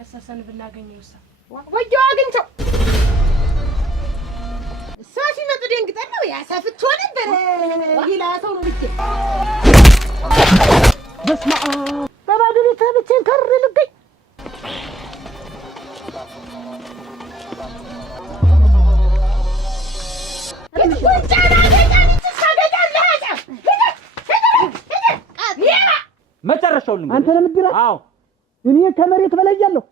ገሰሰን ብናገኘውሳ ወየው አግኝተው ሰው ሲመጡ ደንግጠን ነው ያሰፍቶ ነበር ሌላ ሰው ነው ልክ በስመ አብ በባዶ ቤት ብቻዬን ከር ልገኝ መጨረሻው ልንገርህ አንተ ለምድራ አዎ እኔ ከመሬት በላይ ያለው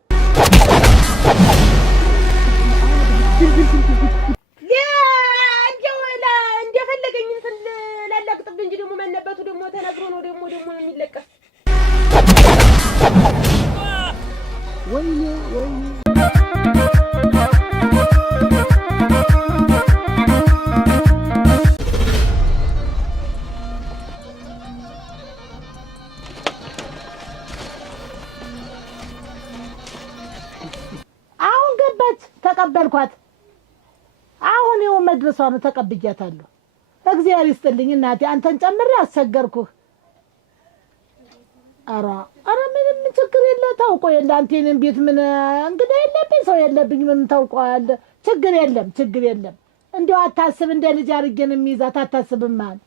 እንደፈለገኝ እንትን ላላቅጥብ እንጂ ደግሞ መነበቱ ደግሞ ተነግሮ ነው ደግሞ የሚለቀስ ወይኔ አሁን ገባች ተቀበልኳት አሁን ይኸው መድረሷ ነው ተቀብያታለሁ እግዚአብሔር ይስጥልኝ እናቴ አንተን ጨምሬ አስቸገርኩህ ኧረ ምንም ችግር የለ ታውቆ የለ አንቴንም ቤት ምን እንግዳ የለብኝ ሰው የለብኝ ምን ታውቀዋለህ ችግር የለም እንዲያው አታስብ እንደ ልጅ አድርጌን የሚይዛት አታስብም ማለት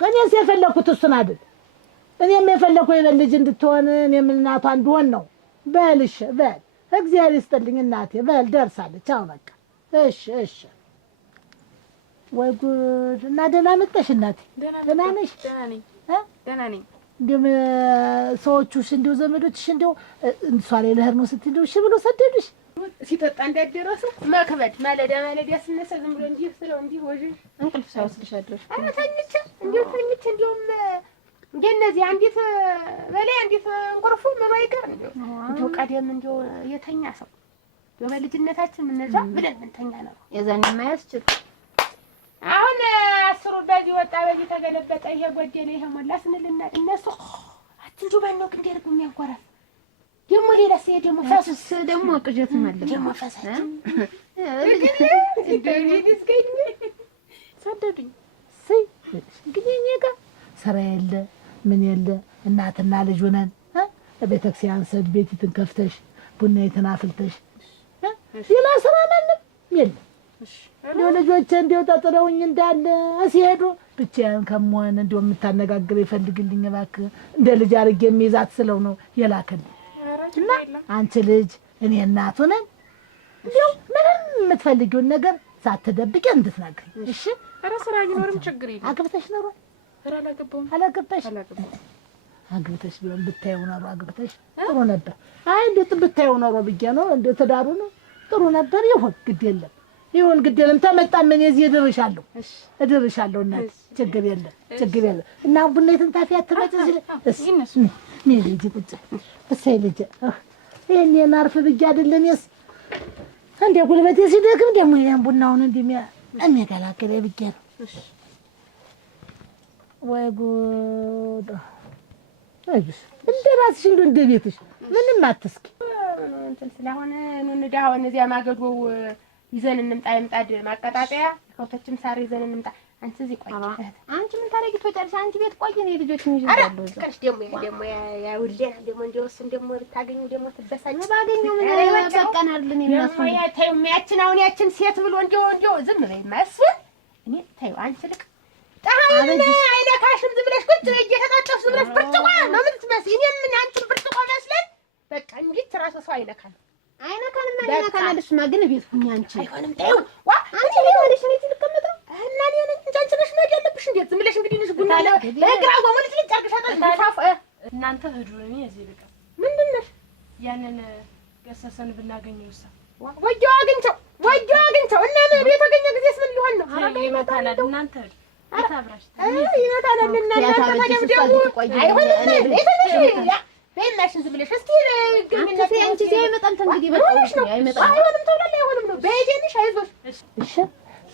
ከእኔስ የፈለኩት እሱን አይደል እኔም የፈለኩ የበል ልጅ እንድትሆን እኔም እናቷ እንድሆን ነው በልሽ በል እግዚአብሔር ይስጥልኝ እናቴ በል ደርሳለች አዎ በቃ እሺ ወይ ጉድ እና ደህና መጣሽ እናቴ ደህና ነሽ ደህና ነኝ እንደም ሰዎቹሽ እንደው ዘመዶችሽ እንደው እንሷ ላይ ለህር ነው ስትሄዱ እሺ ብሎ ሰደዱሽ ሲጠጣ እንዳደረሰ መክበድ ማለዳ ሲነሳ ዝም ብሎ እንዲህ ስለው እንዲህ ወዥ እንቅልፍ ሳይወስድሽ አድረሽ ኧረ ተኝቼ እንደውም እንደነዚህ አንዲት በላይ አንዲት እንቁርፉ ምን አይቀር እንደው ቀደም እንደው የተኛ ሰው በልጅነታችን እነዛ ብለን ምንተኛ ነው የዛኔ ማያስችል አሁን አስሩ በዚህ ወጣ በዚህ ተገለበጠ ይሄ ጎደለ ይሄ ሞላ ስንልና እነሱ አትንጁ ባንወቅ እንዲያርጉ የሚያንቆራፍ ደግሞ ሌላ ሰው ደግሞ ፈስስ ደግሞ ቅጀት ማለት ደግሞ ፈሳች ሰደዱኝ እንግዲህ እኔ ጋር ስራ የለ ምን የለ እናትና ልጅ ሆነን ቤተክርስቲያን ሰድ ቤቲትን ከፍተሽ ቡናይትን አፍልተሽ ሌላ ስራ ምንም የለም እንደው ልጆቼ እንደው ተጥረውኝ እንዳለ ሲሄዱ ብቻዬን ከመሆን እንደው የምታነጋግር ይፈልግልኝ እባክህ እንደ ልጅ አድርጌ የሚይዛት ስለው ነው የላከልኝ እና አንቺ ልጅ እኔ እናቱ ነኝ እንደው ምንም የምትፈልጊውን ነገር ሳትደብቂ እንድትናገሪ እሺ ኧረ ስራ ቢኖርም ችግር የለም አግብተሽ ነው ኧረ አላገባሽ አግብተሽ ቢሆን ብታየው ኖሮ አግብተሽ ጥሩ ነበር አይ እንደው ብታየው ኖሮ ብዬ ነው እንደ ትዳሩ ነው ጥሩ ነበር ይሁን ግድ የለም ተመጣ ምን እዚህ እድርሻለሁ እናት ችግር የለም እና ቡናይትን ታፊ አትመጭ ምን ልጅ ቁጭ እሰይ ልጅ ይሄን አርፍ ብዬ አይደለኝስ እንደ ጉልበቴ ሲደክም ደግሞ ያን ቡናውን የሚያገላግል ብዬ ነው ወይ ጉድ አይሽ እንደ ራስሽ እንደ ቤትሽ ምንም አትስኪ እንትን ስለሆነ እንደሆነ እዚያ ማገዶው ይዘን እንምጣ የምጣድ ማቀጣጠያ ከውተችም ሳር ይዘን እንምጣ አንቺ እዚህ ቆይ አንቺ ምን ታረጊ ትወጫለሽ አንቺ ቤት ቆይ ነው ልጆችን ይዤ ቀርሽ ደግሞ ያውልደና ደግሞ እንደውስን ደግሞ ልታገኙ ደግሞ ትበሳጭ ባገኘው ምን ያበቃናል እነሱ ያችን አሁን ያችን ሴት ብሎ እንደው ዝም በይ መስል እኔ ታዩ አንቺ ልቅ ጣሃይና አይነካሽም ዝም ብለሽ ቁጭ እየተጣጣፍሽ ዝም ብለሽ ብርጭቆ ነው ምን ትመስይ እኔ ምን አንቺ ብርጭቆ መስለን በቃ እንግዲህ ትራሱ ሰው አይነካል አይነካልሽ ማግን ቤት ሁኚ አንቺ አይሆንም ታዩ አንቺ ለማለሽ ነው ትልከመጣ እና እኔ አንቺ ነሽ ነው ያለብሽ እንዴት ዝም ብለሽ እንግዲህ ቡና ለግራው ወልጅ ልጨርቅሻታል ታፋ እናንተ ሂዱ እኔ እዚህ ልቀ ምንድን ነሽ ያንን ገሰሰን ብናገኘውሳ ወየው አግኝተው እና ቤት አገኘ ጊዜስ ምን ሊሆን ነው ይመታናል እናንተ ሂዱ አታብራሽ ይመታናል እና ደግሞ አይሆንም ለተነሽ በእናትሽ ዝም ብለሽ እስኪ ግንኙነት አንቺ እዚህ አይመጣም እንግዲህ በቃ አይሆንም ተውላላ አይሆንም ነው በየኔሽ አይዞሽ እሺ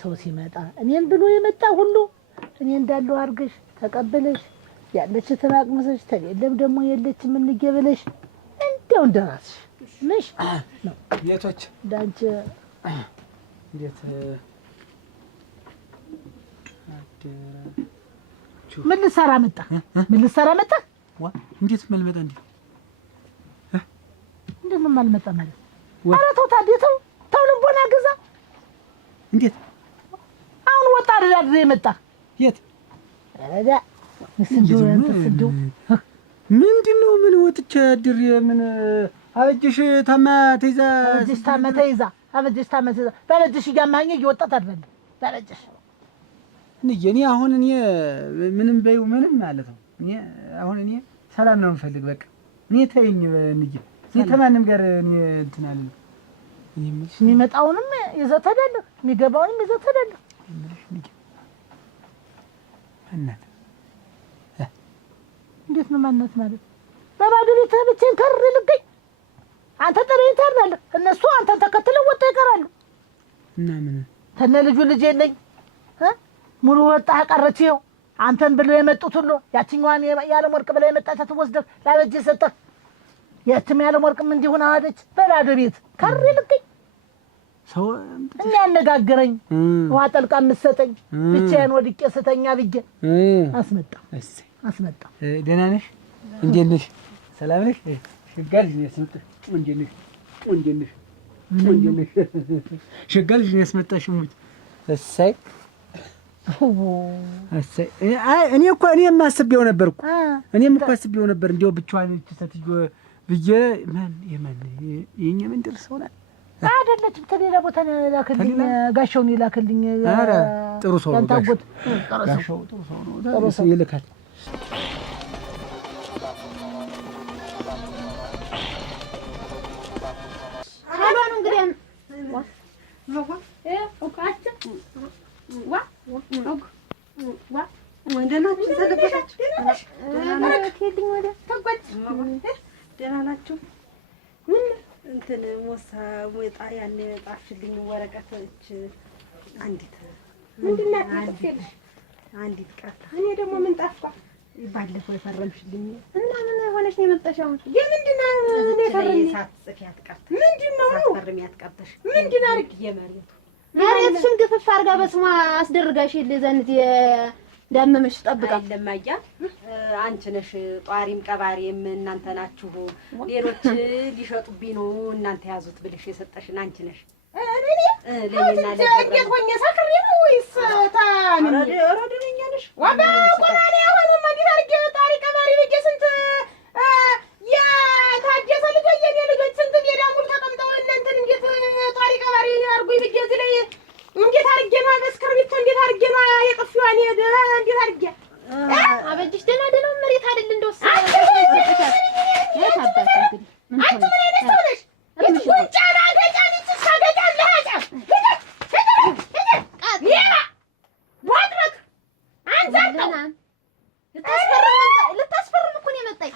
ሰው ሲመጣ እኔን ብሎ የመጣ ሁሉ እኔ እንዳለው አድርገሽ ተቀበለሽ ያለችትን አቅምሰሽ ተሌለም ደግሞ የለችም እንገበለሽ እንደው እንደራስሽ ነሽ ነው ቤቶች ዳንቺ እንዴት ምን ልሰራ መጣ ዋ እንዴት መልመጣ እንዴ ምንድን ነው የማልመጣ ማለት? ኧረ ተው ታዲያ ተው ልቦና ግዛ። እንዴት አሁን ወጣ አይደል የመጣ የት አዳ ስንዱ ምንድን ነው? ምን ወጥቼ አድሬ ምን አበጅሽ ታማ ተይዛ አበጅሽ ታማ ተይዛ በበጅሽ እያማኸኝ እየወጣት አይደል በበጅሽ እኔ አሁን ምንም በይው ምንም ማለት ነው። እኔ ሰላም ነው የምፈልግ። በቃ እኔ ተይኝ እንጂ እኔ ተማንም ጋር እንትን አለ የሚመጣውንም ይዘህ ትሄዳለህ፣ የሚገባውንም ይዘህ ትሄዳለህ። እናት እንዴት ነው ማንነት ማለት? በባዶ ቤት ብቻዬን ከር ልገኝ? አንተ ጥሬን ታርዳለህ፣ እነሱ አንተን ተከትለው ወጣ ይቀራሉ። እና ምን ተነ ልጅ የለኝ ሙሉ ወጣ ቀረች። ይኸው አንተን ብለው የመጡት ሁሉ ያቺኛዋን የዓለም ወርቅ ብለው የመጣቻት ወስደህ ላበጅ ሰጠህ። ያቺም የዓለም ወርቅም እንዲሁን አዋደች። በባዶ ቤት ከር ልገኝ? ሰው የሚያነጋግረኝ ውሃ ጠልቃ የምትሰጠኝ ብቻዬን ወድቄ ስተኛ ብዬ አስመጣ። ደህና ነሽ? እንዴት ነሽ? ሰላም ነሽ? ሸጋ ልጅ ነው ያስመጣሽ። ቆንጆ ነሽ። ሸጋ ልጅ ነው ያስመጣሽ። እሰይ እኔ አስቤው ነበር እኮ እኔም እኮ አስቤው ነበር። እንዲያው ብቻዋን ስትዮ ብዬ የእኛ መንደር ሰው ናት አይደለችም። ተሌላ ቦታ ላክልኝ፣ ጋሻውን ይላክልኝ። ኧረ ጥሩ ሰው ነው ጋሻው፣ ጥሩ ሰው ይልካል። ደህና ናችሁ? ምን እንትን ሞሳ ወጣ ያን ጣፍሽልኝ ወረቀቶች አንዲት ምንድን ናት የምትፈልሽ? አንዲት ቀርታ እኔ ደግሞ ምን ጠፋ? ባለፈው የፈረምሽልኝ እና ምን ሆነሽ ነው የመጣሽው? የምንድን ነው የፈረምሽ? ሳትጽፊያት ቀርታ ምንድን ነው ሳትፈርሚያት ቀርተሽ ምንድን አድርግ የመሬቱ መሬትሽን ግፍፍ አድርጋ በስሟ አስደርጋሽ ዘንድ እንዳመመሽ ጠብቃ ለማያ አንቺ ነሽ ጧሪም ቀባሪም እናንተ ናችሁ። ሌሎች ሊሸጡብኝ ነው እናንተ ያዙት ብለሽ የሰጠሽን አንቺ ነሽ። ለኔና ለጌት ሆኜ ሰክሬ ነው ወይስ ታን ረደኛ ነሽ? ዋጋ ቆናኔ አሁን ማዲር አርጌ ጧሪ ቀባሪ ልጅ ስንት ታጀሰ ልጅ የኔ ልጆች ስንት ሜዳ ሙሉ ተቀምጠው እናንተን እንዴት ጧሪ ቀባሪ አርጉኝ ልጅ እዚህ ላይ እንዴት አርጌ ነው በስክርቢቶ እንዴት አርጌ ነው የጥፊዋን እንዴት አርጌ አበጅሽ ደህና መሬት አይደል እንደው ልታስፈርም እኮ ነው የመጣኝ።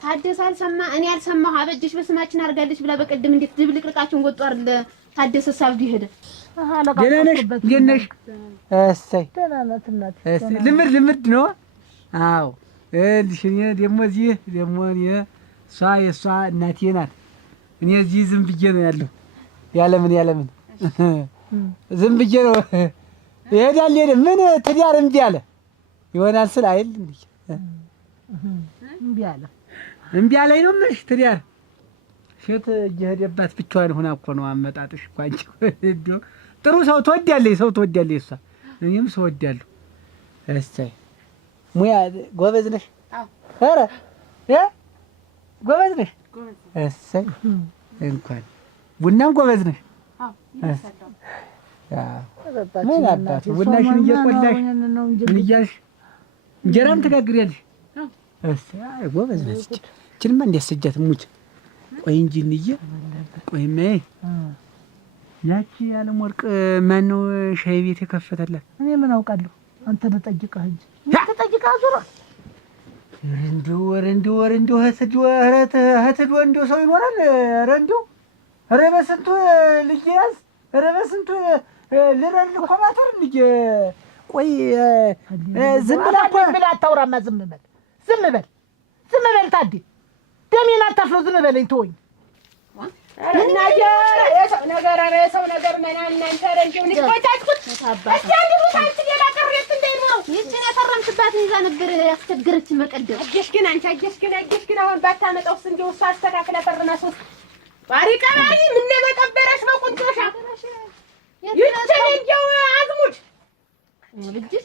ታደሰ አልሰማ እኔ አልሰማሁ። አበጅሽ በስማችን አድርጋለች ብላ በቀደም እንዴት ድብልቅልቃችሁን ወጡ አይደል? ታደሰ ሳብዱ ሄደ። ደህና ነሽ? እንዴት ነሽ? እሰይ ደህና ናት እናቴ። እሰይ ልምድ ነው። አዎ እልሽ እኔ ደግሞ እዚህ ደግሞ የእሷ እናቴ ናት። እኔ እዚህ ዝም ብዬ ነው ያለው። ያለምን ዝም ብዬ ነው ይሄዳል። ምን ትዳር እምቢ አለ ይሆናል ስል አይደል እንዴ? እምቢ አለኝ ነው የምልሽ። ትዳር ሴት እየሄደባት ብቻዋን ሆና እኮ ነው አመጣጥሽ እኮ አንቺ። እንደው ጥሩ ሰው ትወዳለች፣ እሷ እኔም ሰው እወዳለሁ። እሰይ ሙያ ጎበዝ ነሽ? አዎ። ኧረ ጎበዝ ነሽ? እሰይ እንኳን ቡናም ጎበዝ ነሽ? አዎ። ምን አባቱ ቡናሽን እየቆላሽ ምን እያልሽ እንጀራም ትጋግሪያለሽ? እሰይ ጎበዝ ነሽ። እችንማ እንዲያሰጃት ሙች ቆይ እንጂ እንዬ ቆይማ ያቺ የዓለም ወርቅ ማነው ሻይ ቤት የከፈተላት? እኔ ምን አውቃለሁ? አንተ ልጠይቅህ እንጂ ልጠይቅህ አዙራ እንደው ህትዶ ሰው ይኖራል? ኧረ በስንቱ ልጅ ያዝ፣ ኧረ በስንቱ ልረል ኮማተር ልጅ ቆይ ዝም ብላ አታውራማ። ዝም በል ታዲ፣ ደሜን አታፍለው። ዝም በለኝ ተወኝ። እና የሰው ነገር ኧረ የሰው ነገር ምን እናንተ ረንጆን ልቆጫችሁት እስቲ አንዱ ታንቺ ሌላ ቅሬት እንደይኖር ይችን ያፈረምሽባትን ይዛ ነበር ያስቸገረችን መቀደም አየሽ ግን አንቺ አየሽ ግን አሁን ባታመጣውስ እንደው እሷ አስተካክላ ፈርማስ ባሪ ቀባሪ ምን ለመቀበረሽ በቁንጮሻ ይችን እንደው አዝሙድ ልጅሽ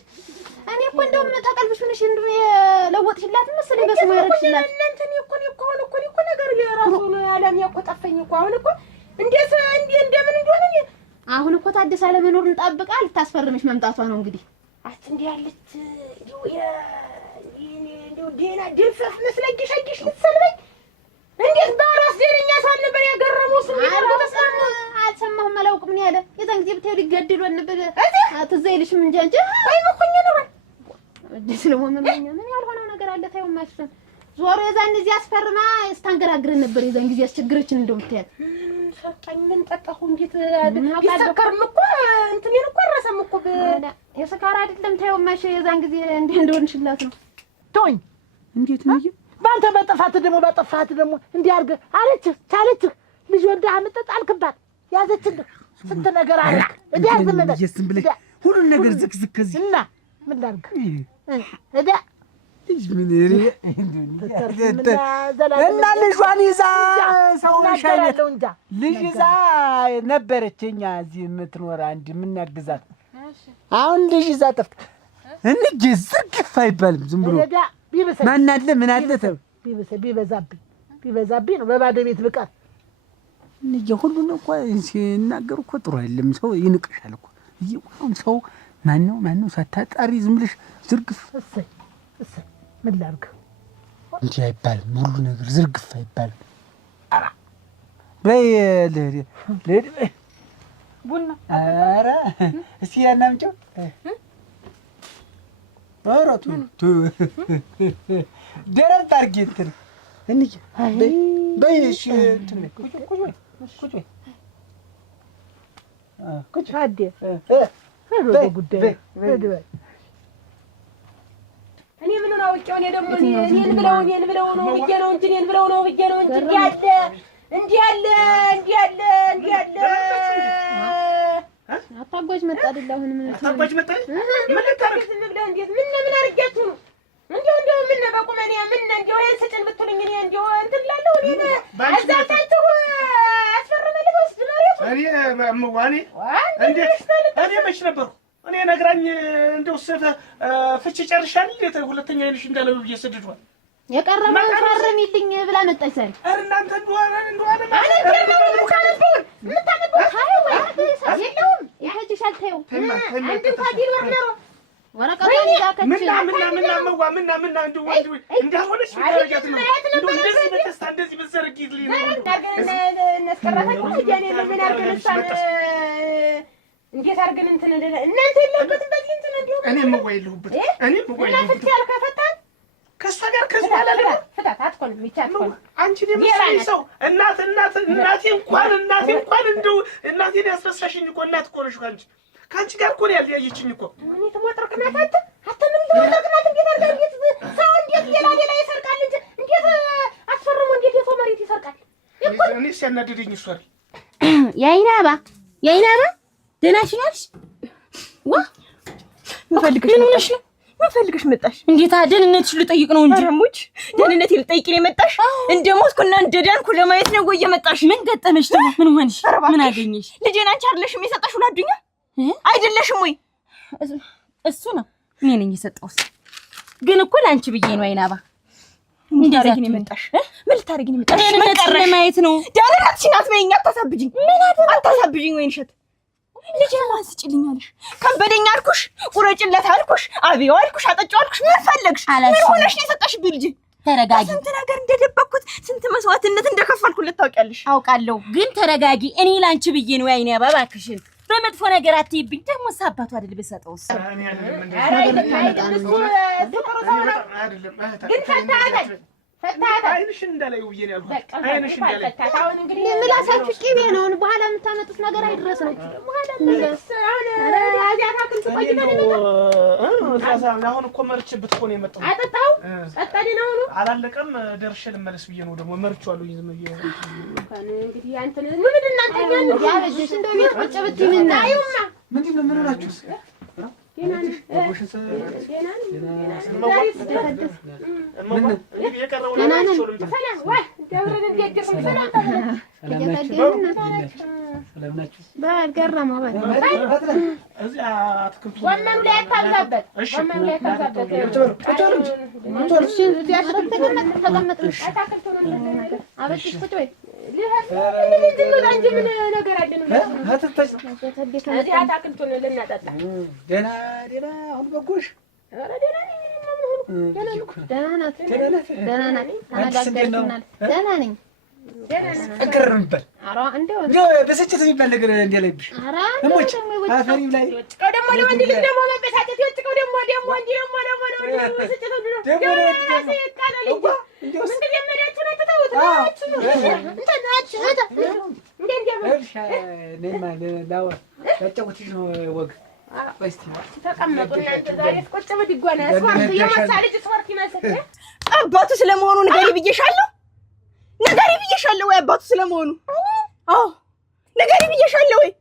እኔ እኮ እንደውም ተቀልብሽ ሆነሽ እንደው የለወጥሽላት መሰለኝ በስሙ ያረግሽላት እናንተን እኮ ነገር የራሱ ነው ያለም እኮ ጠፈኝ እኮ አሁን እኮ እንዴት እንደምን እንደሆነ አሁን እኮ ታደሰ አለመኖርን ጠብቃ ልታስፈርምሽ መምጣቷ ነው እንግዲህ አት እንዴ ያለች እንደው ዴና ድንፈፍ መስለኝሽ ልትሰልበኝ እንዴት ባራስ ዴነኛ ሳል ነበር ያገረመው አልሰማሁም አላውቅም ምን ያለ የዛን ጊዜ ብትሄዱ ይገድሉን ነበር አትዘይልሽም እንጂ አንቺ አይመኮኝ ነው ደስ ነው ምን ያልሆነው ነገር አለ ታየው ማሽን ዞሮ የዛን ጊዜ አስፈርማ ስታንገራግረን ነበር የዛን ጊዜ አስቸግረችን እንደምትያል ሰጣኝ ምን ጠጣሁ እንዴት ይሰከርም እኮ እንትኔን እኮ አረሰም እኮ የሰካራ አይደለም ታየው ማሽ የዛን ጊዜ እንደሆንሽላት ነው ተወኝ እንዴት ነው ባንተ በጥፋት ደግሞ እንዲህ አድርገህ ቻለችህ ልጅ ወንዳ አምጥጥ አልክባት ያዘችልህ ስንት ነገር አለክ እንዲህ አድርገህ ሁሉን ነገር ዝክዝክ ከዚህ እና ምን ላድርግ እዳ ምን እና ልጇን ይዛ ሰው ሻይለው እንጃ ልጅ ይዛ ነበረች እኛ እዚህ የምትኖር አንድ የምናግዛት አሁን ልጅ ይዛ ጠፍታ እንጂ ዝርግፍ አይባልም ዝም ብሎ ማን አለ ምን አለ ተው ቢበዛብኝ ነው በባዶ ቤት ብቃት እንጂ ሁሉን እኮ ሲናገሩ እኮ ጥሩ አይደለም ሰው ይንቅሻል እኮ ይሁን ሰው ማን ነው ሳታጣሪ ዝም ብለሽ ዝርግፍ እሰይ ምን ላድርግ እንጂ አይባልም ሁሉ ነገር ዝርግፍ አይባልም አራ በይ ለድ ቡና አራ እስኪ ያናምጪው አራቱ ደረብ ታርጊ እንትን እንጂ በይ እሺ እንትን ቁጭ አዴ ጉዳይ እኔ ምን ነው አውቄው እኔ ደግሞ እኔን ብለው ነው ብዬ ነው እንጂ እንዲህ ያለ አታጓጅ መጣ አይደል አሁን ምን አታጓጅ መጣ ምን ልታረግ እንዴት ምን አርጋችሁ ነው እንደው ምን በቁመኔ ምን እንደው ይሄን ስጭን ብትሉኝ እኔ እንደው እንትን ላለው እኔ አዛታችሁ አስፈረመልኝ ወስድ ማለት እኔ ማዋኔ እንዴት እኔ መች ነበርኩ እኔ ነግራኝ እንደው ፍቺ ጨርሻል እንዴት ሁለተኛ አይልሽ እንዳለው እየሰደድዋል የቀረበው ፈርሚልኝ ብላ መጣች ዛሬ እናንተ እንደሆነ አለ ካለብን ምታነበው ታዩ ወይ የለውም ይሄጅሻል ታዩ አንተ ታዲል ወርነው ወረቀቱን ዳከች ምና እንደው ወንድ እንዳሆነሽ ታረጋት ነው እንደው እንደዚህ በተስታ እንደዚህ በዘረጊት ሊል ነው እናስቀራታችሁ ያኔ ምን አርገንሳን እንዴት አርገን እንትን እናንተ የለበትም በዚህ እንትን እንደው እኔም ወይልሁበት እኔም ወይልሁበት ያልከፈታል ከሷ ጋር ከዚህ በኋላ ፍታት አትቆልም ይቻትቆል አንቺ ደም ሰው እናቴ እንኳን እንደው እናቴን ያስረሳሽኝ እኮ እናት እኮ ነሽ ካንቺ ጋር እኮ ነው ያለያየችኝ እኮ እኔ ተሞጥርክናት አተ ምን ይወጣክናት እንዴት አርጋት ሰው እንዴት ሌላ ይሰርቃል እንጂ እንዴት አትፈርሙ እንዴት የሰው መሬት ይሰርቃል እኔ ሲያናደደኝ እሷ ያይናባ ደናሽ ነሽ ዋ ምን ፈልገሽ መጣሽ? እንዴት ደህንነትሽ ልጠይቅ ነው እንጂ አሙች ደህንነቴ ልጠይቅ ነው የመጣሽ? እንደሞትኩና እንደዳንኩ ለማየት ነው ወይ የመጣሽ? ምን ገጠመሽ ደግሞ? ምን ሆንሽ? ምን አገኘሽ? ልጄን አንቺ አይደለሽም የሰጠሽው ለአዱኛ? አይደለሽም ወይ? እሱ ነው እኔ ነኝ የሰጠሁት። ግን እኮ ላንቺ ብዬ ነው አይናባ። እንዴት ነው የመጣሽ? ምን ልታረጊ ነው የመጣሽ? ደህንነትሽን ለማየት ነው። ደህንነትሽን አትበይኝ፣ አታሳብጂኝ። ምን አታሳብጂኝ ወይ እንሸት ልጄን ማስጭልኝ አለሽ? ከበደኝ አልኩሽ፣ ቁረጭለት አልኩሽ፣ አብየው አልኩሽ፣ አጠጪው አልኩሽ። ምን ፈለግሽ? ምን ሆነሽ ነው የሰጠሽብኝ ልጄ? ተረጋጊ። ስንት ነገር እንደደበቅኩት ስንት መስዋዕትነት እንደከፈልኩለት ታውቂያለሽ? አውቃለሁ፣ ግን ተረጋጊ። እኔ ላንቺ ብዬ ነው ያይኔ አባባክሽን በመጥፎ ነገር አትይብኝ። ደግሞ ሳባቱ አይደል በሰጠውስ እኔ አይደለም አይንሽን እንዳላይ ብዬሽ ነው ያልኩት። አይንሽን እንዳላይ አሁን እንግዲህ ምላሳችሁ ቅቤ ነው። በኋላ የምታመጡት ነገር አይድረስ ነው። አሁን እኮ መርቼበት እኮ ነው የመጣሁት። አጠጣው ጠጣኝ ነው አላለቀም። ደርሼ ልመለስ ብዬሽ ነው ደግሞ መርቼዋለሁ። ዝም ብዬሽ እንግዲህ አንተን ምን እናንተ ያበጀሽ እንደው ቤት ቁጭ ብትይና አይውማ ምንድን ነው ምን ሆናችሁ? በስጭት የሚባል ነገር እንዲያለብሽ እሞች አፈሪ ላይ ደግሞ ለወንድ ልጅ ደግሞ መበሳጨት ይወጭቀው ደግሞ እንጂ አባቱ ስለመሆኑ ንገሪ ብዬሻለሁ። ንገሪ ብዬሻለሁ ወይ አባቱ ስለመሆኑ? አዎ ንገሪ ብዬሻለሁ ወይ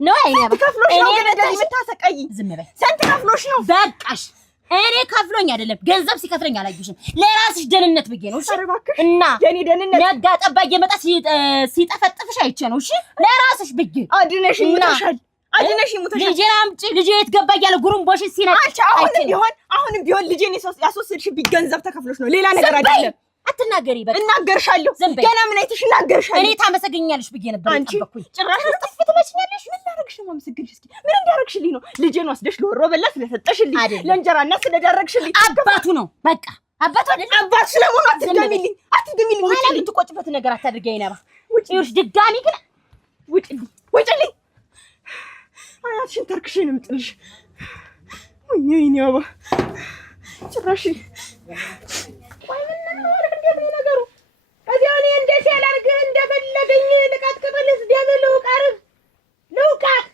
ነው አይነባ ከፍሎሽ ነው ገደል የምታሰቃይ? ዝም በይ። ስንት ከፍሎሽ ነው? በቃሽ። እኔ ከፍሎኝ አይደለም ገንዘብ ሲከፍለኝ አላየሽም። ለራስሽ ደህንነት ብዬ ነው። እሺ እና የኔ ደህንነት ነጋ ጠባ እየመጣ ሲጠፈጥፍሽ አይቼ ነው። እሺ ለራስሽ ብዬ አድነሽ ይሙታሻል። አድነሽ ይሙታሻል። ልጄን አምጪ። ልጄ የት ገባ እያለ ጉሩምቦሽ ሲነጭ አሁንም ቢሆን ልጄን ያስወሰድሽብኝ ገንዘብ ተከፍሎሽ ነው፣ ሌላ ነገር አይደለም። አትናገሪ። በቃ እናገርሻለሁ። ገና ምን አይተሽ እናገርሻለሁ። እኔ ታመሰግኛለሽ ብዬ ነበር ተጠበቅኩኝ። ጭራሽ ጥፍ ትመችኛለሽ። ምን ላደርግሽ ነው ማመሰግንሽ? እስኪ ምን እንዳደረግሽልኝ ነው? ልጄን ወስደሽ ለወሮ በላ ስለሰጠሽልኝ፣ ለእንጀራና ስለዳረግሽልኝ አባቱ ነው። በቃ አባቱ አይደል? አባቱ ስለሆነ አትደሚልኝ። ኋላ ልትቆጭበት ነገር አታድርጊ። አይነባ ውጪሽ ድጋሚ ግን ውጪልኝ። አያትሽን ተርክሽን እምጥልሽ። ወይኔ አባ ጭራሽ ቆይ ምን ነው ነገሩ? እዚያው እኔ እንደዚህ ያላርግ እንደፈለገኝ ልቀጥቅጥልስ ደምለው ቀርብ ልውቃት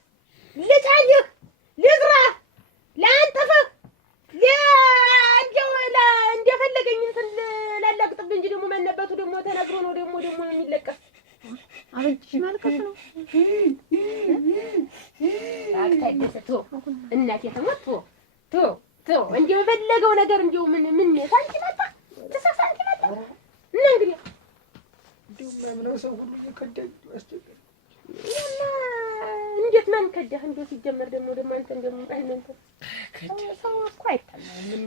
ልጫጅህ ልዝራ ላንጠፈህ እንደፈለገኝ እንትን ላላቅጥብ እንጂ ደግሞ መነበቱ ደግሞ ተነግሮ ነው ደግሞ የሚለቀስ አብንሽ ማልከት ነው። አታደሰቶ እናቴ ተሞቶ ቶ እንደው የፈለገው ነገር እንደው ምን ሳንቺ መጣ ተሳሳንቺ መጣ እና እንግዲህ እንደው ሰው ሁሉ የከዳኝ አስቸገረ። እንዴት ማን ከዳህ? እንደው ሲጀመር ደግሞ አንተ እንደምን አይነንተ ሰው እኮ አይታመንም።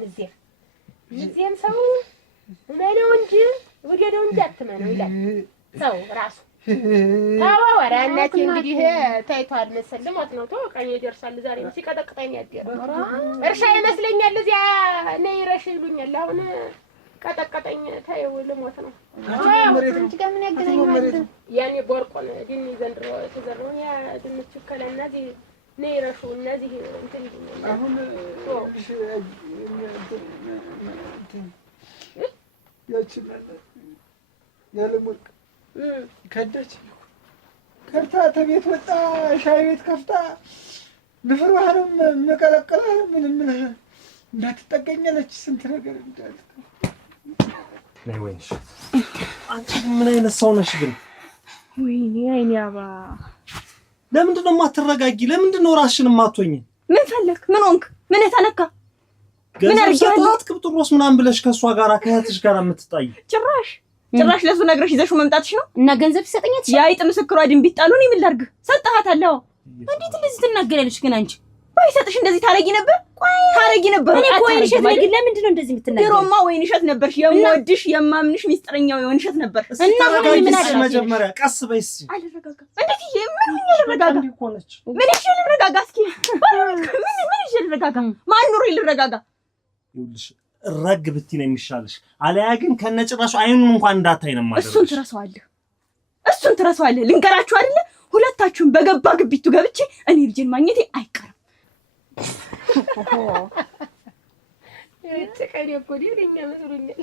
እዚህም ሰው ማነው እንጂ ወዲያው እንጂ አትመነው ይላል ሰው ራሱ። ወራ እናቴ እንግዲህ ታይቷል መሰል ማለት ነው። ተወቃኝ ይደርሳል። ዛሬ ሲቀጠቅጠኝ ያደረ እርሻ ይመስለኛል። እዚያ ነይ ረሽ ይሉኛል። አሁን ቀጠቀጠኝ። ታየው ልሞት ነው። እንጂ ጋር ምን ያገናኛል? ያኔ ቦርቆን ድን ዘንድሮ ተዘርሮ ያ ድንች ከለና እዚህ ነይ ረሹ እነዚህ እንትን አሁን ያቺን ያለሞልክ ከዳች ከርታ ተቤት ወጣ ሻይ ቤት ከፍታ ንፍር ባህርም መቀለቀለ ምን እንዳትጠገኛለች ስንት ነገር እንዳት ነይ ወይንሽ አንቺ ምን አይነት ሰው ነሽ ግን? ወይኔ አይኔ አባ ለምንድን ነው የማትረጋጊ? ለምንድን ነው ራስሽን የማትወኝ? ምን ፈለክ? ምን ሆንክ? ምን ተነካ? ምን አርጋት ቅብጥሮስ ምናምን ብለሽ ከሷ ጋር ከእህትሽ ጋር የምትጣይ ጭራሽ ለሱ ነግረሽ ይዘሽው መምጣትሽ ነው። እና ገንዘብ ሲሰጠኛት ያይጥ ምስክሯ ድንቢጥ ጣሉን ምን ላድርግ? ሰጣሃታለሁ። እንዴት እንደዚህ ትናገሪያለሽ ግን አንቺ? ባይሰጥሽ እንደዚህ ታረጊ ነበር? ታረጊ ነበር። እኔ እኮ ወይንሸት ነኝ። ለምንድን ነው እንደዚህ የምትናገሪው? ድሮማ ወይንሸት ነበርሽ። የምወድሽ የማምንሽ ሚስጥረኛው ወይንሸት ነበር። እና ምን አደረግሽ? መጀመሪያ ቀስ በይስ። አልረጋጋ። እንዴት ምን ልረጋጋ? ምን ይሽ ልረጋጋ? እስኪ ምን ይሽ ልረጋጋ? ማን ኑሮ ልረጋጋ? ይኸውልሽ ረግ ብትይ ነው የሚሻልሽ። አለያ ግን ከነጭራሹ አይኑን እንኳን እንዳታይ ነው ማለት። እሱን ትረሳዋለህ። ልንገራችሁ አይደለ? ሁለታችሁም በገባ ግቢቱ ገብቼ እኔ ልጄን ማግኘቴ አይቀርም። ጭቀኔ እኮ ደኛ መስሎኛል።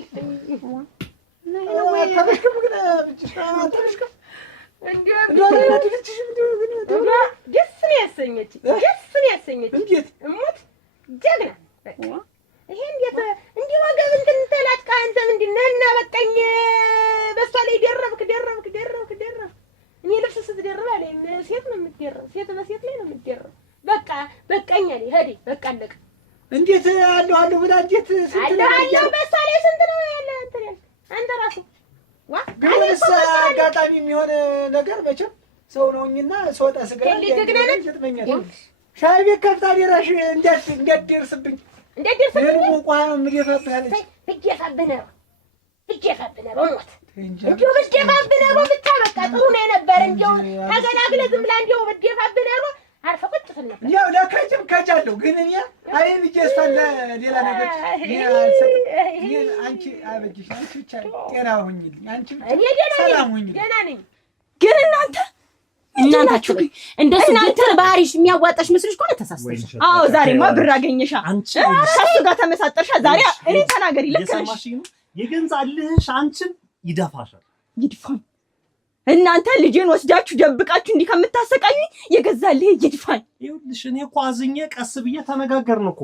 ተበሽከም ግን ተበሽከም ደስ ነው ያሰኘች እንዴት እሞት ጀግና ይሄ እንዴት እንዲህ ወገብ እንትን ተላጭቃ አንተ ምንድን ነህ? እና በቃኝ በሷ ላይ ደረብክ እኔ ልብስ ስትደርብ አለኝ ሴት ነው የምትደርብ ሴት በሴት ላይ ነው የምትደርብ በቃ በቃኝ አለኝ ሄዴ በቃ አለቀ እንዴት አለሁ ብላ እንዴት አለሁ በሷ ላይ ስንት ነው ያለ እንትን ያልክ አንተ ራሱ ግንስ አጋጣሚ የሚሆን ነገር መቼም ሰው ነውኝና ስወጣ ስገባ ይጥመኛል። ሻይ ቤት ከፍታ ሌራሽ እንዲያደርስብኝ ሙቋ ምደፋብህ አለች። ብደፋብህ ነው ሞት እንዲሁ ብደፋብህ ነው ብቻ በቃ ጥሩ ነው የነበረ እንዲሁ ተገላግለህ ዝም ብላ እንዲሁ ብደፋብህ ነው አርፈህ ቁጭ ስል ነበር። ያው ለከጅም ከጃለሁ ግን እኔ አይ ብዬ እሷን ለሌላ ነገር አንቺ አበጅሽ አንቺ ብቻ ጤና ሁኝልኝ አንቺ ብቻ ሰላም ሁኝልኝ። ደህና ነኝ ግን እናንታችሁ ግን እንደሱ እናንተ ባህሪሽ የሚያዋጣሽ መስልሽ ከሆነ ተሳስተሽ። አዎ ዛሬማ ብር አገኘሻ አንቺ ከሱ ጋር ተመሳጠርሻ። ዛሬ እኔ ተናገሪ ለከሽ የገንዛልሽ አንቺን ይደፋሻል። ይድፋኝ እናንተ ልጄን ወስዳችሁ ደብቃችሁ እንዲህ ከምታሰቃዩኝ የገዛልህ ይድፋኝ። ይኸውልሽ እኔ እኮ አዝኜ ቀስ ብዬ ተነጋገርን እኮ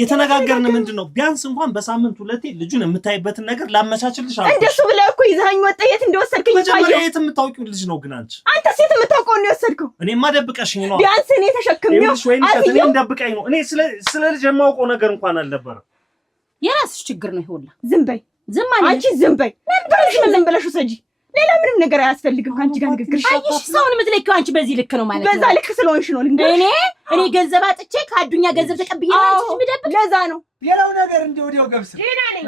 የተነጋገርን ምንድነው ቢያንስ እንኳን በሳምንት ሁለቴ ልጁን የምታይበትን ነገር ላመቻችልሽ አልኩ። እንደሱ ብለህ እኮ ይዘኸኝ ወጣ የት እንደወሰድከኝ መጀመሪያ የት የምታውቂው ልጅ ነው ግን አንተ ሴት የምታውቀው ነው የወሰድከው። እኔማ ደብቀሽኝ ነው። ቢያንስ እኔ ተሸክሜው እኔ እንደብቀኝ ነው። እኔ ስለ ልጅ የማውቀው ነገር እንኳን አልነበረም። የራስሽ ችግር ነው ይሁላ። ዝም በይ ዝም አለ አንቺ ዝም በይ ዝም ብለሽ ውሰጂ። ሌላ ምንም ነገር አያስፈልግም ካንቺ ጋር ንግግር። አይሽ ሰውን የምትለኪው አንቺ በዚህ ልክ ነው ማለት ነው። በዛ ልክ ስለሆንሽ ነው ልንገርሽ። እኔ ገንዘብ አጥቼ ከአዱኛ ገንዘብ ተቀብዬ ነው አንቺ ምደብ ለዛ ነው። ሌላው ነገር እንደው ገብስ ደህና ነኝ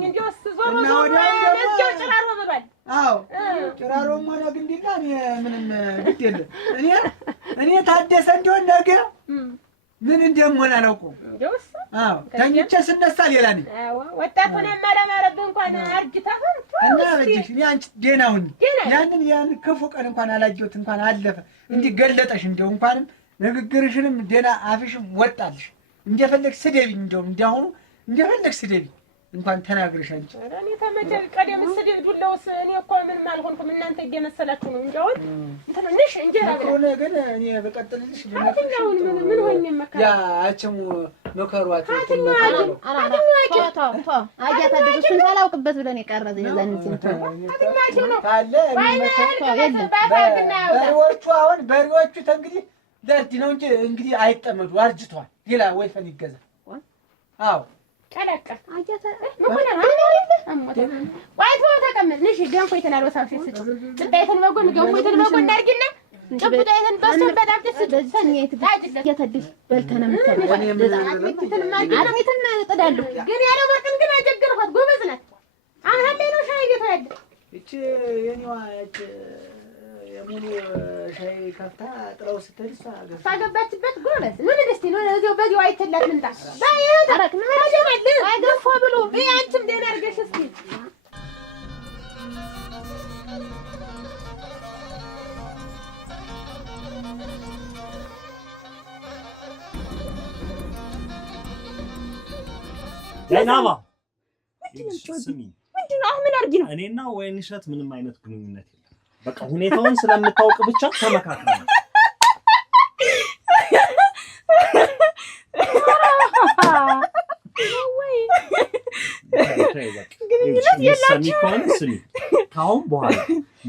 እንደው ዞሮ መስጊያው ጭራሮ በባል አዎ ጭራሮም ሆነ ግንዲላ እኔ ምንም ግድ የለም። እኔ ታደሰ እንደሆነ ነገር ምን እንደምሆን አላውቀውም። አዎ ተኝቼ ስነሳ ሌላ ነኝ። አዎ ወጣት ሆነ ማለማረብ እንኳን አርጅታህ እና በጅሽ እኔ አንቺ ደህና ሁኚ። ያን ክፉ ቀን እንኳን አላየሁት እንኳን አለፈ እንዲህ ገለጠሽ። እንደው እንኳንም ንግግርሽንም ደህና አፍሽም ወጣልሽ። እንደፈለግሽ ስደቢኝ፣ እንደው እንዲያሁኑ እንደፈለግሽ ስደቢኝ እንኳን ተናግረሽ አንቺ እኔ ተመቸል ቀደም ስደብ ዱላውስ እኔ እኮ ምንም አልሆንኩም። እናንተ እየመሰላችሁ ነው እንጂ አሁን ትንሽ እንጀራ ሆነ ግን እኔ በቀጥልልሽ ምን ሆኜ መካ ያ አቸሙ መከሯት እሱን ሳላውቅበት ብለን የቀረዘ የዛን በሬዎቹ እንግዲህ ለእርድ ነው እንግዲህ አይጠመዱ አርጅተዋል። ሌላ ወይፈን ይገዛ። አዎ ቀለቀ አያታ ዋይቶ ተቀመጥ ነሽ ገንፎ የተናለው ሳውሽ ስጭ ጥጣይተን በጎን ገንፎ የተናለው በጎን አድርጊና ጥጣይተን በስተን በጣም ደስ ደስኛይት ያተድስ በልተና አረሚትና እጥዳለሁ ግን ያለ ወርቅን ግን አጀገርኳት። ጎበዝ ናት። አሁን ላይ ነው ሻይ ቤት ያለ እቺ የኔዋ እቺ የሙሉ ሻይ ከፍታ ጥራው ስትልሳ ሳገባችበት ጎበዝ ምን ደስቲ ነው እዚያው በዚያው አይተላት ምንጣ አረክ ማለት አይገፋ ብሎ አንቺም ደህና አድርገሽ እስኪ ለናባ ስሚ ምንድነው አሁን ምን አድርጊ ነው? እኔና ወይንሸት ምንም አይነት ግንኙነት የለም። በቃ ሁኔታውን ስለምታውቅ ብቻ ተመካክረን ስሚ ካሁን በኋላ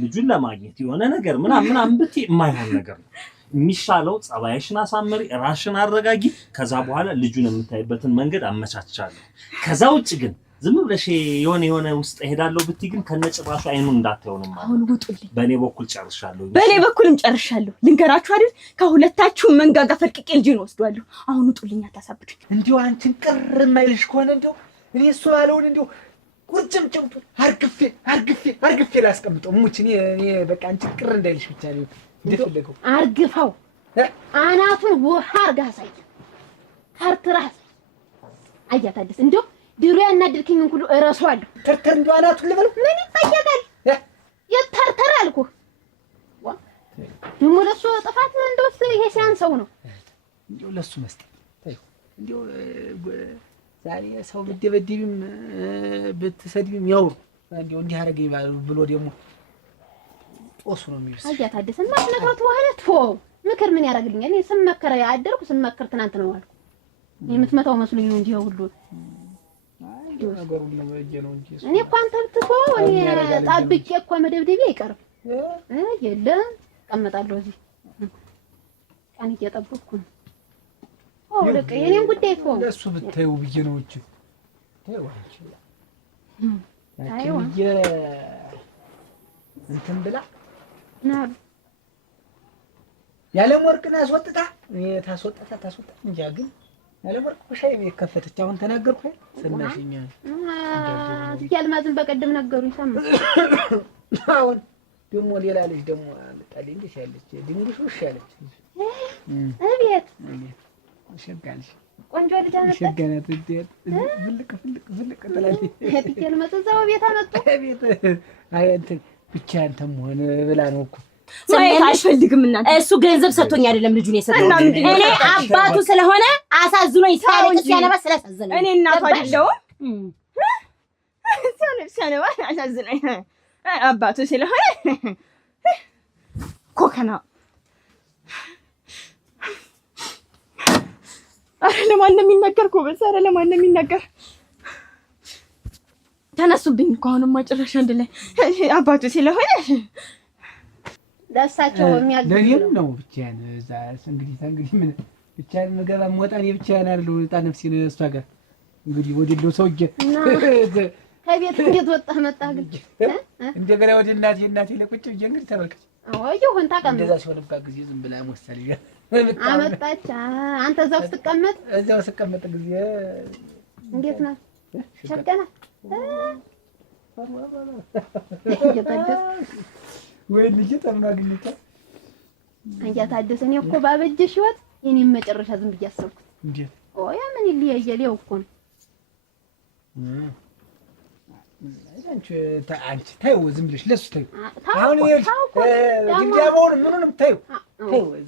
ልጁን ለማግኘት የሆነ ነገር ምናምን ብትይ የማይሆን ነገር ነው የሚሻለው። ጸባይሽን አሳምሪ፣ ራስሽን አረጋጊ። ከዛ በኋላ ልጁን የምታይበትን መንገድ አመቻቻለሁ። ከዛ ውጭ ግን ዝም ብለሽ የሆነ ውስጥ እሄዳለሁ ብትይ ግን ከነጭራሹ አይኑን እንዳታዩንም። አሁን ውጡልኝ። በእኔ በኩል ጨርሻለሁ። በእኔ በኩልም ጨርሻለሁ። ልንገራችሁ አይደል ከሁለታችሁ መንጋጋ ፈልቅቄ ልጄን ወስዷለሁ። አሁን ውጡልኝ፣ አታሳብዱኝ። እንዲሁ አንቺን ቅር የማይልሽ ከሆነ እንዲሁ እኔ እሱ ያለውን እንዲሁ ቁርጭምጭምቱ አርግፌ ላስቀምጠው ሙች እኔ በቃ አንቺን ቅር እንዳይልሽ ብቻ ነው እንደፈለገው አርግፋው አናቱን ውሃ አርጋ ሳይ ተርትራህ አያታደስ እንዴ ድሮ ያናድልከኝ ሁሉ እረሳዋለሁ። ተርተር እንደው አናቱን ልበለው ምን ይጠየቃል? የተርተር አልኩህ። ደግሞ ለሱ ጥፋት እንደውስ ይሄ ሲያንሰው ነው። እንደው ለሱ መስጠት ታዩ እንደው ዛሬ ሰው ብትደበድብም ብትሰድብም ያው እንደው እንዲህ አደረገኝ ብሎ ደግሞ ጦሱ ነው የሚብስ። አያ ታደሰ ማስነካው ተዋለት ፎ ምክር ምን ያደርግልኛል? እኔ ስመከረ ያደርኩ ስመከር ትናንት ነው አልኩ። የምትመታው መስሎኝ ነው እንጂ ሁሉ ነገሩ ነው ነው እንጂ እኔ እኮ አንተ ብትተው እኔ ጣብቄ እኮ መደብደቤ አይቀርም። የለም እቀመጣለሁ እዚህ ቀን እየጠበቅኩ ነው። ለቀ የኔን ጉዳይ እኮ ለሱ ብታዩ ብዬ ነው እንጂ ታዩ አንቺ እንትን ብላ ነው ያለም ወርቅን አስወጥታ እኔ ታስወጣ እንጂ ግን ያለም ወርቅ ሻይ ቤት ከፈተች። አሁን ተናገርኩ ሰማሽኛ? ያልማዝን በቀደም ነገሩኝ ሰማሁ። አሁን ደግሞ ሌላ ልጅ ደግሞ አመጣልኝ እንዴ ያለች ድንግሽ ውሽ ያለች እቤት ሸጋልሽ ቆንጆ ልጅ አመጣ ሸጋናት ፍልቅ ትላለች። ያልማዝ እዛው ቤት አመጡ ቤት አይ እንትን ብቻ አንተም ሆነ ብላ ነው እኮ ማየት አልፈልግም። እናንተ እሱ ገንዘብ ሰጥቶኝ አይደለም ልጁን የሰጠው እኔ አባቱ ስለሆነ አሳዝኖኝ ሲያለቅስ ያነባ ስላሳዘነኝ እኔ እናቱ አይደለሁም። ሲያነባ አሳዝኖኝ አባቱ ስለሆነ ኮከና አረ ለማን ነው የሚናገር? ኮበስ አረ ለማን ነው የሚናገር? ተነሱብኝ እኮ አሁንማ ጭራሽ አንድ ላይ አባቱ ስለሆነ ለእሳቸው የሚያግዝ ነው ብቻዬን እዛ እንግዲህ ምን ብቻዬን መገባ ወጣኔ ብቻዬን አይደል ወጣ ነፍሴ ነው እሷ ጋር እንግዲህ ወዲለው ሰውዬ ከቤት እንዴት ወጣህ መጣህ ግን እንደገና ወደ እናቴ ለቁጭ ብዬ እንግዲህ ተመልከች ይሁን ተቀመጥ። እንደዛ ሲሆንባት ጊዜ ዝም ብላ ሞስተል ይላል አመጣች። አንተ እዛው ስትቀመጥ ጊዜ እንዴት ነው ሸገና ወይ ልጅ ተማግኝታ አንቺ ታደሰ እኔ እኮ ባበጀሽ ህይወት የኔን መጨረሻ ዝም ብዬ አሰብኩት። እንዴት ያ ምን ይለያያል? ያው እኮ ነው። አንቺ ታዩ ዝም ብለሽ ለሱ ታዩ። አሁን ይሄ ድንጋባውን ምኑንም ታዩ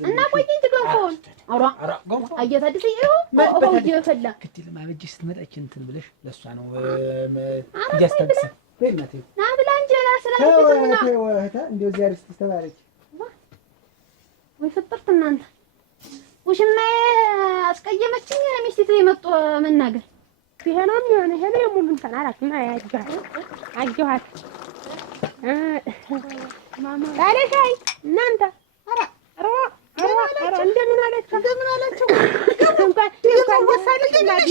እና ቆይ እንጂ ገንፎን አራ ገንፎ አያ ታደሰ ይኸው ይፈላ ክትል ማበጀሽ ስትመጣች እንትን ብለሽ ለሷ ነው እያስታገሰ ወይናቴ ና ብላ እንጀራ ስላልተሰና ወህታ እንደው ዛሬ ስትስተባረች ወይ ፍጥርት እናንተ ውሽማዬ አስቀየመችኝ። ሚስቴ የመጡ መናገር ይሄናም የሆነ ይሄ ነው ሙሉን ተናራት እና ያጅጋት አጅኋት ማማ ታለሻይ እናንተ አራ እንደምን አላችሁ እንኳን ወሳለች እናት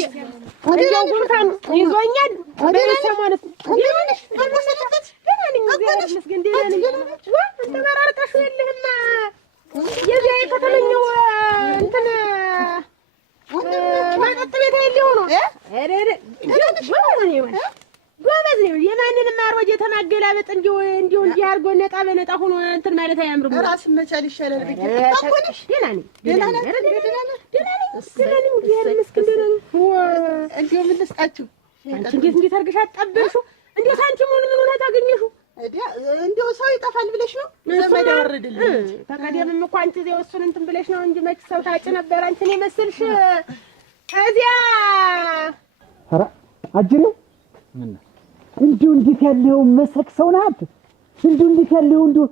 ወዲያው ጉንፋን ይዞኛል በእሱ ማለት አልመሰለበት ደህና ነኝ እግዚአብሔር ይመስገን ደህና ነኝ። እንተ መራርቀሽ የለህማ የዚያ የከተመኛው እንትን መጠጥ ቤት ያለው ነው ጎበዝ ነው። የማንንም አሮጌ ተማገላበጥ እንዲሁ እንዲህ አድርጎ ነጣ በነጣ ሆኖ እንትን ማለት አያምርም። ራስን መቻል ይሻላል። ደህና ነኝ እግዚአብሔር ይመስገን ደህና ነኝ። እንዲሁ ምን ልስጣችሁ? አንቺ እንዴት አድርገሽ አጣበልሽው? እንዲሁ ሳንቲሙን ምን ሆነ ታገኘሽው? እንዲሁ ሰው ይጠፋል ብለሽ ነው ዘመድ ያወርድልኝ። ተቀደምም እኮ አንቺ እዚያው እሱን እንትን ብለሽ ነው እንጂ መች ሰው ታጭ ነበር አንቺን የመሰልሽ እዚያ ኧረ አጅሬው ምን እንዲሁ እንዴት ያለው መሰክ ሰው ናት። እንዲሁ እንዴት ያለው እንዲሁ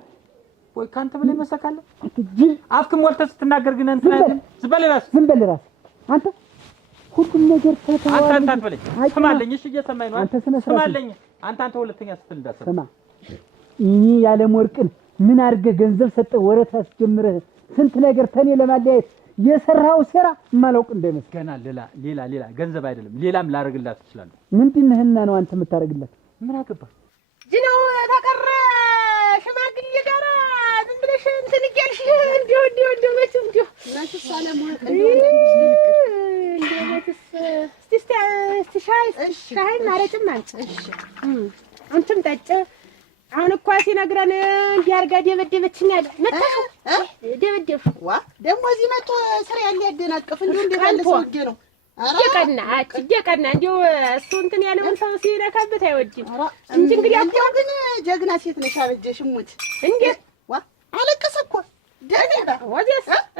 ወይ ካንተ ብለህ መሰካለህ አትጅል አፍክም ወልተህ ስትናገር ግን እንትን አይደል? ዝም በል ራስ አንተ ሁሉም ነገር ተታው አንተ አትበለኝ። ስማለኝ እሺ እየሰማኝ ነው። አንተ ስማለኝ አንተ ሁለተኛ ስትል እንዳሰማ ስማ እኔ ያለም ወርቅን ምን አድርገህ ገንዘብ ሰጠህ ወረት አስጀምረህ ስንት ነገር ተኔ ለማለያየት የሰራው ሴራ ማላውቅ እንደመስል ገና ሌላ ገንዘብ አይደለም ሌላም ላደርግላት እችላለሁ። ምንድነህና ነው አንተ የምታደርግላት? ምን አገባ ጅነው ተቀረ ሽማግሌ ጋር ዝም ብለሽ እንትን እያልሽ እንዲሁ መቼም እንዲሁ ናችሁ ሰላም ወርቅ እስቲ ሻይ ማረጭም አንቺ አንቺም ጠጭ። አሁን እኮ ሲነግረን እንዲህ አድርጋ ደበደበችኝ አለ። መጣሽ ደበደብሽ ዋ ደግሞ እዚህ መጥቶ ስራ ያለ ያደናቅፍ እንዲሁ እንደባለ ሰውዬ ነው። ደቀና እንዲሁ እሱ እንትን ያለውን ሰው ሲነካበት አይወድም እንጂ እንግዲህ አንቺ ግን ጀግና ሴት ነሽ። አበጀሽ ሙት እንዴት ዋ አለቀሰ እኮ ደህና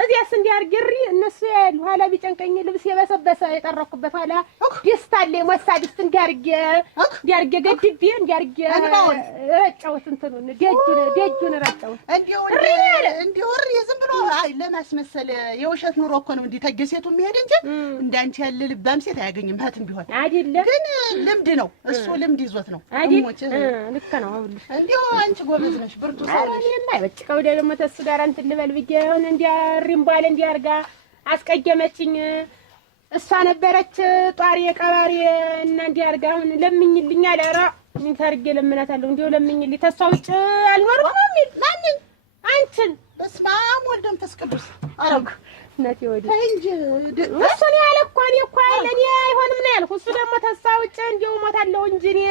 እዚያስ እንዲያርግሪ እነሱ ያሉ ኋላ ቢጨንቀኝ ልብስ የበሰበሰ የጠረኩበት ኋላ ደስታለ ሞሳዲስ እንዲያርግ ገድቤ እንዲያርግ ረጨውት እንትኑን ደጁን ረጨውት እንዲሁ ዝም ብሎ አይ ለማስመሰል የውሸት ኑሮ እኮ ነው እንዲህ ተገሴቱ የሚሄድ እንጂ እንዳንቺ ያለ ልባም ሴት አያገኝም። እህትም ቢሆን አይደለ ግን ልምድ ነው እሱ ልምድ ይዞት ነው ልክ ነው። አውልሽ እንዲሁ አንቺ ጎበዝ ነሽ ብርቱ ሰው ነሽ። እኔማ በጭቀው ደግሞ ተሱ ጋር እንትን ልበል ብዬ ሆነ እንዲያሪም ባለ እንዲያርጋ አስቀየመችኝ። እሷ ነበረች ጧሪ ቀባሪ እና እንዲያርጋ አሁን ለምኝልኝ አለ። ኧረ ምን ታርጌ ለምናታለሁ እንዲሁ ለምኝልኝ ተሷ ውጭ አልኖርም ነው የሚል ማንን አንቺን በስመ አብ ወወልድ ወመንፈስ ቅዱስ አረግ ነቴ ወዲህ እንጂ እሱ ነው ያለ እኮ እኔ እኮ ለኔ አይሆንም ነው ያልኩ። እሱ ደግሞ ተሷ ውጭ እንዲሁ ሞታለሁ እንጂ እኔ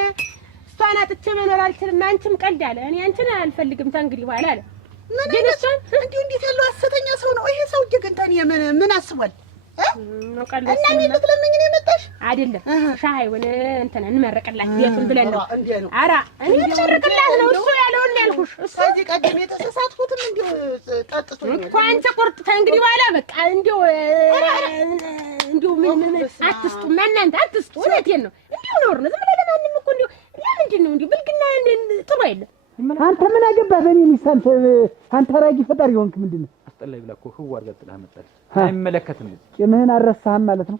እሷን አጥቼ መኖር አልችልም። አንቺም ቀልድ አለ። እኔ አንቺን አልፈልግም ተንግዲህ በኋላ አለ። ግን እሱን እንዲሁ እንዴት ያለው ሐሰተኛ ሰው ነው ይሄ ሰውዬ። ግን ታኔ ምን አስቧል? እና እኔ ልትለምኝ ነው የመጣሽ አይደለም? ሻይውን እንትን እንመረቅላት ቤቱን ብለን ነው። ኧረ እኔ እንመረቅላት ነው እሱ ያለውን ያልኩሽ። እሱ እዚህ ቀደም የተሳሳትኩትም እንዲሁ ጠጥቶ እኮ አንቺ ቁርጥ ተንግዲህ በኋላ በቃ እንዲሁ ምን አትስጡ እናንተ አትስጡ። እውነቴን ነው እንዲሁ ኖር ነው ዝም ብለህ ለማንም እኮ እንዲሁ ለምንድን ነው እንዲሁ ብልግና ጥሩ አይደለም። አንተ ምን አገባህ በእኔ ሚስት? አንተ አራጊ ፈጣሪ ሆንክ። ምንድን ነው አስጠላይ ብላ እኮ ህዋር ገጥላ መጣች። አይመለከትም። ቂምህን አልረሳህም ማለት ነው።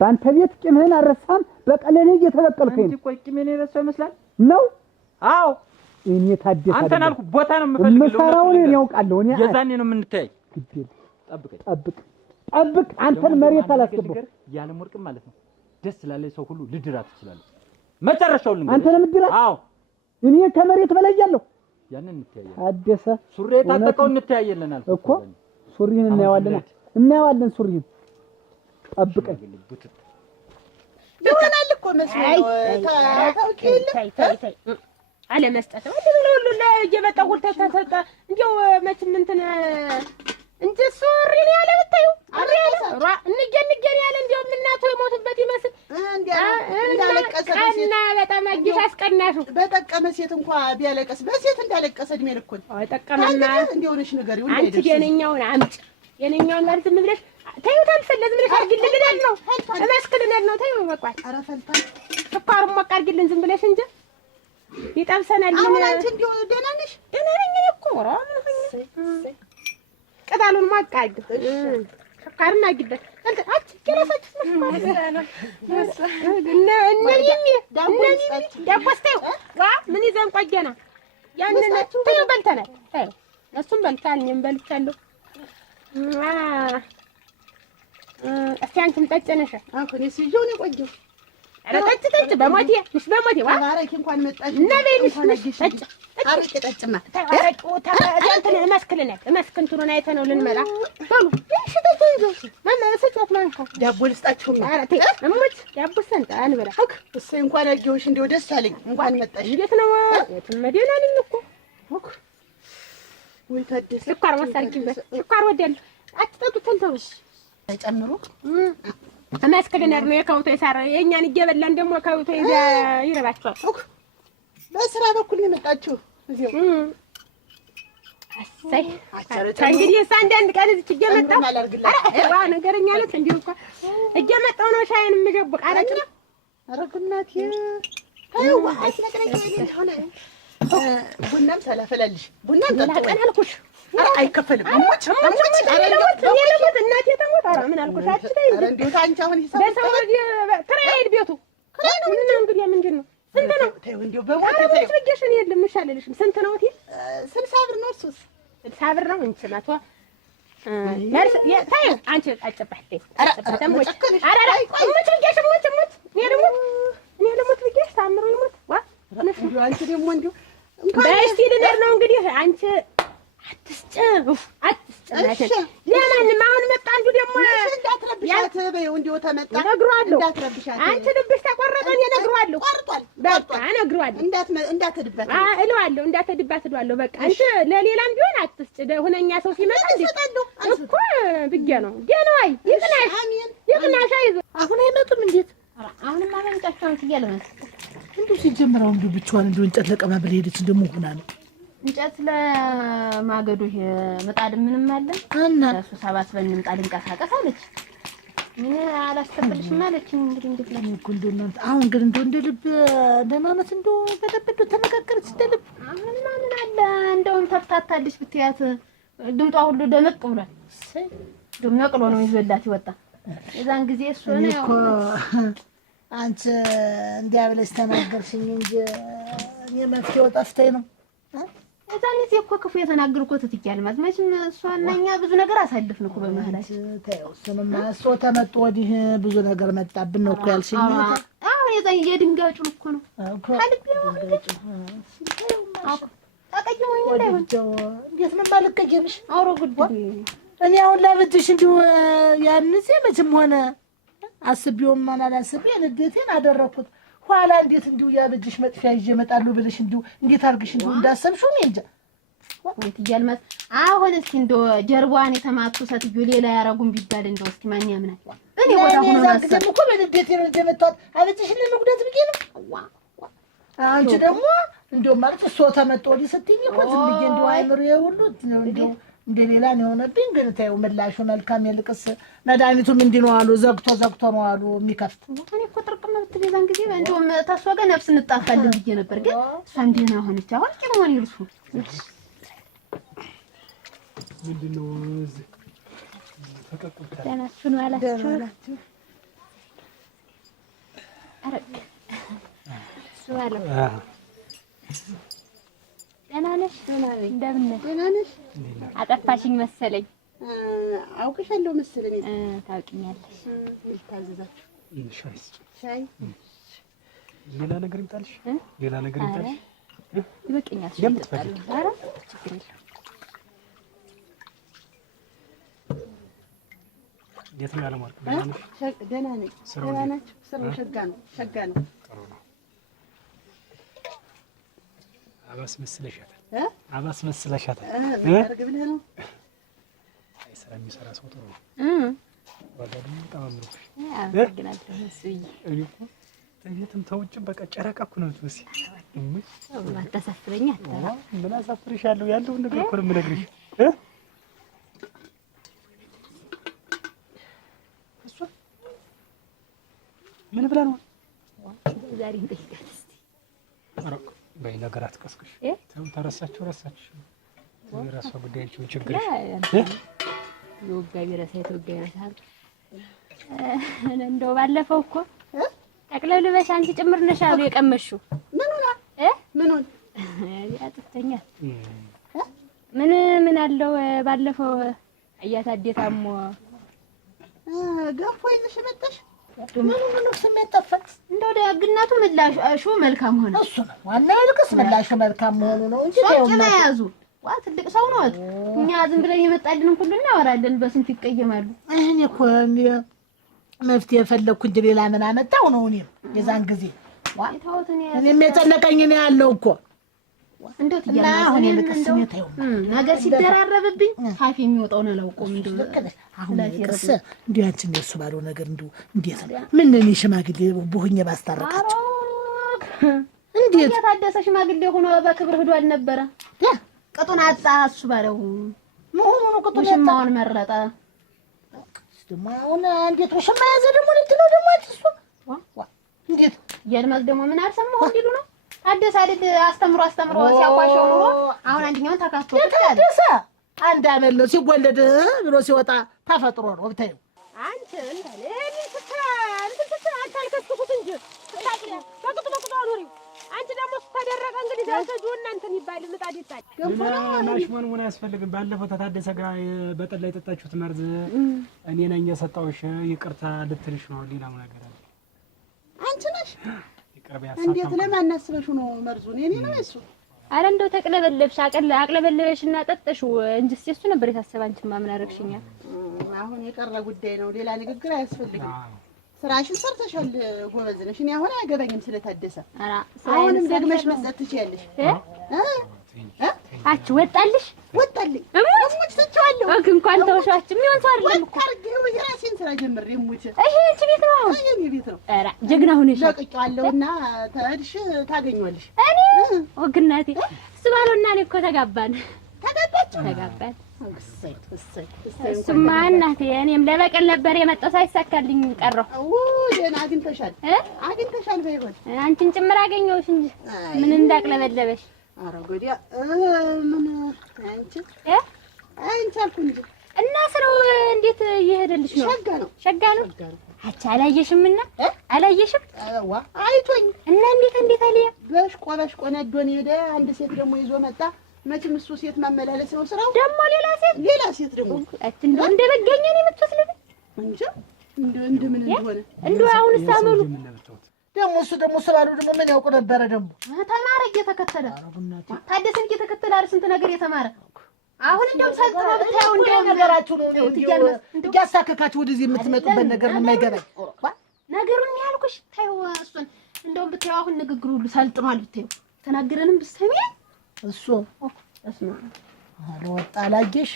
በአንተ ቤት ቂምህን አልረሳህም። በቀለኔ እየተበቀልከኝ ነው። ቆይ ቂሜን የረሳው ይመስላል ነው? አዎ እኔ ታደሰ አንተን አልኩ ቦታ ነው የምፈልገው። መሰራውን እኔ ያውቃለሁ። እኔ የዛኔ ነው የምንተያይ። ግዴል ጠብቀኝ፣ ጠብቅ። አንተን መሬት አላስገባው ያለ ወርቅም ማለት ነው። ደስ ላለ ሰው ሁሉ ልድራት ትችላለህ። መጨረሻው ልንገርህ። አንተ ለምድራት? አዎ እኔ ከመሬት በላይ ያለሁ ያንን እንተያያለን። ታደሰ ሱሪ የታጠቀው እንተያየለን አልኩ እኮ። ሱሪን እናየዋለን ሱሪን ጠብቀኝ። ይሆናል እኮ መስሎኝ ተይ አለመስጠት ሁሉ ለየመጣው ሁሉ ተሰጠ። እንዴው መቼም እንትን እንጂ ሱሪ ነው ያለ ብታዩ አሪያ እንገን ያለ እንዴው እናቱ የሞቱበት ይመስል እንዳለቀሰ እና በጣም አግሽ አስቀናሹ። በጠቀመ ሴት እንኳን ቢያለቀስ በሴት እንዳለቀሰ እድሜ ልኩን ጠቀመና እንዴውንሽ ነገር ይሁን አንቺ የነኛውን አምጪ የነኛውን ማለት ዝም ብለሽ ታዩ ታልፈለዝ ብለሽ አርግልልናል ነው እመስክልናል ነው ታዩ በቃ ኧረ ፈልታ ስኳሩን ሞቅ አርግልን ዝም ብለሽ እንጂ ይጠብሰናል። አሁን አንቺ እንዴው ደህና ነሽ? ደህና ነኝ እኮ ምን ቅጠሉን ሞቅ አድርግ ስኳሩን አግበት አንቺ ከራሳችሁ ምን ይዘን ቆየና ያንን ታዩ በልተናል። ታዩ እሱም በልታል እኔም በልቻለሁ። እስኪ አንቺም ጠጭ ነሽ። አሁን ሲጆን የቆየው ኧረ ጠጭ በሞቴ ምሽ በሞቴ አረቂ እንኳን መጣሽ እና በይልሽ ጠጭ አረቂ ጠጭማ ታረቂው ታንተን መስክንቱን አይተነው ልንመጣ በሉ እሺ ተይዞ ማማ ሰጫት ማንካ ዳቦ ልስጣችሁ። ኧረ ተይ እሙት ዳቦ ሰንጣ አንበላ እሱ እንኳን አየሁሽ እንደው ደስ አለኝ። እንኳን መጣሽ። እንዴት ነው የትም መዲና ነኝ እኮ ወይ ታደሰ ስኳር ወሰርኪበት ስኳር ወደል አትጠጡ ተንተውሽ ጨምሩ መስክልናል ነው የከውቶ ይሳራ የኛን እየበላን ደግሞ ከውቶ ይረባቸዋል። በስራ በኩል ነው የመጣችሁ እዚሁ አሰይ እንግዲህ አንዳንድ ቀን እዚህ እየመጣሁ ኧረ ነገረኛ ነች እንዲሁ እኮ እየመጣሁ ነው ሻይን የምጀብቅ አረቂ ነው። ኧረ እናቴ አይዋ አስነግረኝ ሆነ ቡናም ሳላፈላልሽ ቡናም ጠጣን አልኩሽ። አይከፈልም። አሞች እናቴ ተሞት። ኧረ ምን አልኩሽ? አትበይ እንዴ አንቺ አሁን ሂሳብ ክራይ ቤቱ ክራይ ነው። ምን እንግዲህ ምንድን ነው? ስንት ነው? ተይው እንደው በሞት ተይው። ልጅሽን የለም እሻለልሽም። ስንት ነው? እቴ 60 ብር ነው። እሱስ 60 ብር ነው። እንቺ መቶ ተይው አንቺ አጨባህ ተይው። ኧረ እሙት ብዬሽ እሙት እኔ ልሙት ብዬሽ ታምሩ ይሙት ዋ እንደው አንቺ ደግሞ እንደው በእስቲ ልነር ነው እንግዲህ አንቺ አትስጭ ናት። ለማንም አሁን መጣ አንዱ ደግሞ እንዳትረብሻት በይው እንደው ተመጣ እነግረዋለሁ። እንዳትረብሻት አንቺ ልብሽ ተቆረጠ እኔ እነግረዋለሁ። ቆርጧል በቃ እነግረዋለሁ። እንዳትድባት እለዋለሁ። እንዳትድባት እለዋለሁ። በቃ አንቺ ለሌላም ቢሆን አትስጭ። ሁነኛ ሰው ሲመጣ እኮ ብዬሽ ነው። ገናይ ይቅናሽ አይዞ አሁን አይመጡም። እንዴት አሁንማ መምጣታቸው እያለ ነው እንደው ሲጀምረው እንደው ብቻዋን እንደው እንጨት ለቀማ ብላ ሄደች። እንደሞ ሆና ነው እንጨት ለማገዶ ይሄ ምጣድ ምንም አለ እና እሱ ሰባስበን እንምጣ ልንቀሳቀስ አለች። ምን አላስተብልሽም አለችኝ። እንግዲህ እንዴት ነው እኮ እንደው እናንተ አሁን ግን እንደው እንደ ልብ ለማለት እንደው በደብዶ ተነጋገረች እንደ ልብ። አሁን ምን አለ እንደውም ተፍታታልሽ ብትያት ድምጧ ሁሉ ደመቅ ብሏል። ደመቅ ብሎ ነው ይዘላት ይወጣ። የዛን ጊዜ እሱ ነው እኮ አንቺ እንዲያ ብለሽ ተናገርሽኝ እንጂ እኔ መፍትሄው ጠፍተኝ ነው። የዛን ጊዜ እኮ ክፉ የተናገርኩ ትትያለሽ ማለት መቼም እሷና እኛ ብዙ ነገር አሳልፍን እኮ በመሀላችን። ተይው እሱንማ እሱ ተመጡ ወዲህ ብዙ ነገር መጣብን ነው እኮ ያልሽኝ። አሁን የዛን የድንጋጩን እኮ ነው ከልቤ ነው ተቀየመኝ እንዳይሆን እንዴት ነው የማልቀየምሽ? አውሮ ጉዳይ እኔ አሁን ላበጅሽ እንዲሁ ያንሴ መቼም ሆነ አስቤውም ማን አላስቤ ንዴቴን አደረኩት። ኋላ እንዴት እንዲሁ ያበጅሽ መጥፊያ ይዤ እመጣለሁ ብለሽ እንዲሁ እንዴት አድርግሽ እንዲሁ እንዳሰብሽው እንጃ። ወይት ይያልማት አሁን እስኪ እንደው ጀርባዋን የተማቱ ሰትዮ ሌላ ያረጉን ቢባል እንደው እስኪ ማን ያምናል? እኔ ወዳ ሆኖ ማሰብ እኮ በንዴቴ ነው እንደ መጣት አበጅሽ ለመጉዳት ብዬ ነው። አንቺ ደግሞ እንደው ማለት እሱ ተመጣ ወዲህ ስትይኝ እኮ ዝም ብዬ እንደው አይምሮዬ ሁሉ እንደው እንደሌላ ነው የሆነብኝ። ግን ታየው ምላሹ መልካም የልቅስ መድኃኒቱም እንዲህ ነው አሉ። ዘግቶ ነው አሉ የሚከፍት። እኔ እኮ ጥርቅም ብትገዛን ጊዜ እንደውም ታሷ ጋር ነፍስ እንጣፋለን ብዬ ነበር። ግን እሷም ደህና ሆነች። አሁን ቂሞን ይርሱ ምንድነው እዚህ ተቀጥታ ደህናችሁ ነው አላችሁ? አረ ሱዋለ ደህና ነሽ? እንደምን ነሽ? ደህና ነሽ? አጠፋሽኝ መሰለኝ። አውቅሻለሁ መሰለኝ። ታውቂኛለሽ። ታዘዛችሁ ሻይ ሌላ ነገር ይምጣልሽ? ሌላ ነገር ይምጣልሽ? ይበቃኛል። የምትፈልጊ? ኧረ ችግር የለም። እንዴት ነው ያለማርክ? ደህና ነሽ? ደህና ነኝ። ደህና ናችሁ? ስራው ሸጋ ነው። ጥሩ ነው። አባስመስለሻታል። አባስመስለሻታል። አርግ ብለህ ነው? አይ ስራ የሚሰራ ሰው ጥሩ ነው። ዋጋ ደግሞ በጣም አምሮብሽ። አመሰግናለሁ። እሱዬ እኔ እኮ ተየትም ተውጭም በቃ ጨረቃ እኮ ነው የምትመስይ። አታሳፍረኝ። ምን አሳፍርሻለሁ? ያለውን ነገር እኮ ነው የምነግርሽ። እሷ ምን ብላ ነው ዛሬ እንጠይቃት እስኪ። በይ ነገር አትቀስቅሽ። ተረሳችሁ የራሷ ጉዳይ አንቺ ምን ችግርሽ? የወጋ ቢረሳ የተወጋ ይረሳል። እንደው ባለፈው እኮ ጠቅለብልበሽ አንቺ ጭምር ነሽ አሉ የቀመሽው። ምኑን ያጥፍተኛል። ምን አለው ባለፈው አያታዴታሞ ገፎ ይዘሽ መጣሽ። ምኑ ስሜት ጠፋት። እንደው ደግነቱ ምላሹ መልካም ሆነ። እሱ ነው ዋናው። ይልቅስ ምላሹ መልካም መሆኑ ነው እንጂ ጭና ያዙ ዋ ትልቅ ሰው ነው። እኛ ዝም ብለን የመጣልን ሁሉ እናወራለን። በስንት ይቀየማሉ። እኔ እኮ መፍትሄ የፈለግኩ እንጂ ሌላ ምን አመጣው ነው። እኔም የዛን ጊዜ እኔም የጨነቀኝ እኔ ያለው እኮ እንደው እና አሁን የልቅስ ስሜት አይው ነገር ሲደራረብብኝ ካፌ የሚወጣው ነው አላውቀውም። እንደው አሁን የልቅስ እንዲህ አንቺ እንደሱ ባለው ነገር እንደው እንዴት ነው ምን እኔ ሽማግሌ ቡህኜ ባስታረቃቸው እንዴት የታደሰ ሽማግሌ ሆኖ በክብር ሄዶ አልነበረ? ቅጡን አጣ እሱ ባለው መሆኑ ነው። ቅጡን ሽማውን መረጠ። ደግሞ አሁን እንዴት ነው ሽማ ያዘ ደግሞ ልጅ ነው ደግሞ አትሱ እንዴት የልማት ደግሞ ምን አልሰማሁ እንዲሉ ነው። ታደሰ አይደል አስተምሮ ሲያቋሸው ኑሮ አሁን አንደኛውን ተካስቶ ታደሰ አንድ አመል ነው ሲወለድ ብሎ ሲወጣ ተፈጥሮ ነው ብታዩ አንተ እንዴ አታልከስኩት እንጂ ታቂያ በቅጡ አኑሪ። አንቺ ደግሞ ተደረቀ እንግዲህ ዛሰጁ እናንተን ይባል ምጣድ ይጣል ማሽሞን ምን አያስፈልግም። ባለፈው ተታደሰ ጋር በጠላ የጠጣችሁት መርዝ እኔ ነኝ የሰጠሁሽ። ይቅርታ ልትልሽ ነው። ሌላው ነገር አለ። አንቺ ነሽ እንዴት ለማን አስበሽ ነው መርዙን? የኔ ነው እሱ። አረ እንደው ተቅለበለብሽ አቅለበለበሽና ጠጥሽው እንጂ እሱ ነበር የታሰበ። አንቺማ ምን አደረግሽኛ? አሁን የቀረ ጉዳይ ነው። ሌላ ንግግር አያስፈልግም። ስራሽን ሰርተሻል፣ ጎበዝ ነሽ። እኔ አሁን አያገባኝም ስለታደሰ። አሁንም ደግመሽ መስጠት ትችያለሽ። አቺ ወጣልሽ ወጣልኝ እሙት ትቻለሁ። እንኳን ተውሻች የሚሆን ሰው አይደለም እኮ አርገው የራሴን ስራ ጀምሬ እሙት። ይሄ አንቺ ቤት ነው? ይሄ እኔ ቤት ነው። ኧረ ጀግና ሆነሽ ለቅቄዋለሁና ተድሽ ታገኛለሽ። እኔ ወግናቴ እሱ ባለውና እኔ እኮ ተጋባን። ተጋባን። እሱማ እናቴ እኔም ለበቀል ነበር የመጣው ሳይሳካልኝ ቀረሁ። ደህና አግኝተሻል በይሆን አንቺን ጭምር አገኘሁሽ እንጂ ምን እንዳቅለበለበሽ። ኧረ ጎዲያ ምን አንቺ አልኩ እንጂ እና ስራው እንዴት እየሄደልሽ ነው? ሸጋ ነው። አቻ አላየሽምና አላየሽም? አይቶኝ እና እንዴት አለ በሽቆ ነዶን ሄደ። አንድ ሴት ደግሞ ይዞ መጣ። መቼም እሱ ሴት ማመላለስ ነው ስራው። ደግሞ ሌላ ሴት ደግሞ እንደው እንደበገኘ ነው የምትወስልኝ እንጂ እንደምን እንደሆነ እንደው አሁን ሳመሉ ደግሞ ስላሉ ደግሞ ምን ያውቁ ነበረ? ደግሞ ተማረ እየተከተለ ታደሰን እየተከተለ አይደል ስንት ነገር የተማረ አሁን እንደውም ሰልጥኖ ብታየው እንደውም ነገራችሁ ነው እያሳከካችሁ ወደዚህ የምትመጡበት ነገር ነው የማይገባኝ። ነገሩን ያልኩሽ ታየው እሱን እንደውም ብታየው አሁን ንግግሩ ሁሉ ሰልጥኗል። ብታየው ተናገረንም ብትሰሚ እሱ እስማ አልወጣ አላየሽ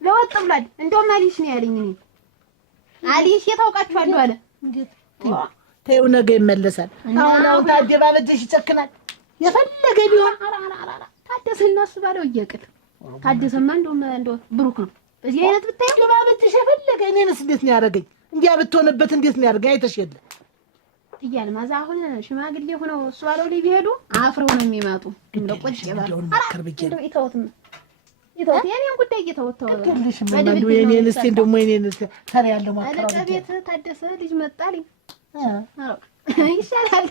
ለወጥ ብሏል። እንደውም አሊሽ ነው ያለኝ። እኔ አሊሽ የታውቃችኋለሁ አለ። እንዴት ተይው ነገ ይመለሳል። አሁን ታደባበጀሽ ይጨክናል የፈለገ ቢሆን ታደሰና እሱ ባለው እየቅል ታደሰማ እንደው ብሩክ ነው። በዚህ አይነት ብታየው ደባበጀሽ የፈለገ እኔንስ እንዴት ነው ያደረገኝ? እንዲያ ብትሆንበት እንዴት ነው ያደረገኝ? አይተሽ የለ እያለ ማዛ አሁን ሽማግሌ ሆነው እሱ ባለው ላይ ቢሄዱ አፍረው ነው የሚመጡ። እንደው ቁጭ ይባል እንደው ይተውትም የኔን ጉዳይ እየተወተው እንደው የኔንስ እንደው የኔንስ ታሪ ያለው ማከራ ቤት ታደሰ ልጅ መጣልኝ ይሻላል።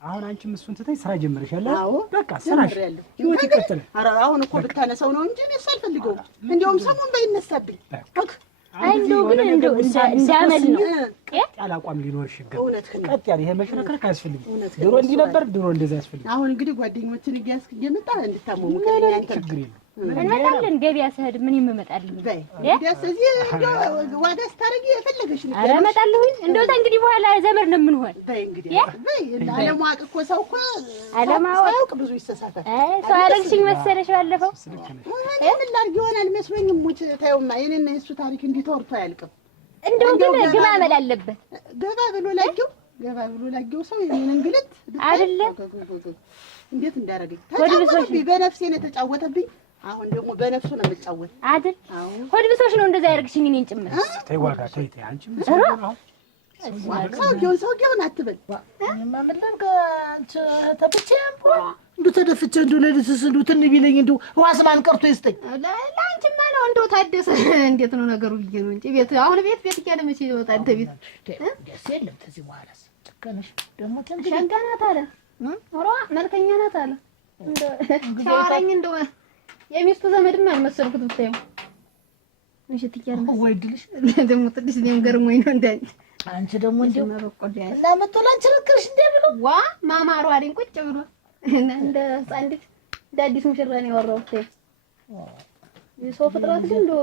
አሁን አንቺም እሱን ትተይ ስራ ጀመርሻል። አዎ በቃ ስራሽ ህይወት ይቀጥል። ኧረ አሁን እኮ ብታነሳው ነው እንጂ እኔ ሳልፈልገው እንደውም ሰሞን ባይነሳብኝ እንደው ግን እንደው እንዳመል ነው ያለ አቋም ሊኖርሽ ይገባል። እውነትህን ነው። ቀጥ ያለ ይሄ መሽረከረክ አያስፈልግም። ድሮ እንዲህ ነበር፣ ድሮ እንደዛ ያስፈልግ። አሁን እንግዲህ ጓደኞችን እየመጣ እንድታመሙ ከኛ ችግር የለም። እንመጣለን። ገበያ ስሄድ ምን ይመጣልኝ? ስለዚህ ዋጋ ስታረጊ የፈለገሽ ነው። ኧረ እመጣለሁኝ። እንደው እንግዲህ በኋላ ዘመድ ነው የምንሆን። በይ እንግዲህ በይ አለማወቅ እኮ ሰው እኮ አለማወቅ ብዙ ይሰሳታል። ሰው አለግሽኝ መሰለሽ ባለፈው ምን ላድርግ ይሆናል መስሎኝ ሙች ታየውማ የኔና የእሱ ታሪክ እንዲህ ተወርቶ አያልቅም። እንደው ግን ግባ መል አለበት። ገባ ብሎ ላጊው ሰው የኔን እንግልት አይደለ እንዴት እንዳደረገኝ ተጫወተብኝ። በነፍሴ ነው የተጫወተብኝ። አሁን ደግሞ በነፍሱ ነው የምጫወት አይደል? ሆድ ብሶሽ ነው እንደዛ ያደርግሽኝ እኔን ጭምር። ተይ ዋጋ ተይ አንቺም ሰውዬውን አትበል። ማምለን ከአንቺ ተብቼም እንዱ ተደፍቼ እንዱ ለልስስ እንዱ ትን ቢለኝ እንዱ ዋስማን ቀርቶ ይስጠኝ። ለአንቺማ ነው እንደው ታደሰ እንዴት ነው ነገሩ ብዬ ነው እንጂ ቤት አሁን ቤት እያለ መቼ ይወጣል? ተቤት ደስ የለም። ከዚህ በኋላስ ጨከነሽ ደግሞ ትንሽ ሸጋ ናት አለ ኦሮ መልከኛ ናት አለ ሻራኝ እንደው የሚስቱ ዘመድም አልመሰልኩት ብታየው ምሽት ይያርም ወይ ድልሽ ደግሞ ትንሽ ነው ገርሞኝ ነው እንዳይ አንቺ ደግሞ እንደው እና መጥቶላንቺ ረክርሽ እንደ ብሎ ዋ ማማሩ አለኝ ቁጭ ብሎ እንደ ጻንዲ ዳዲስ ሙሽራ ነው ያወራው ተይ የሰው ፍጥረት ግን እንደው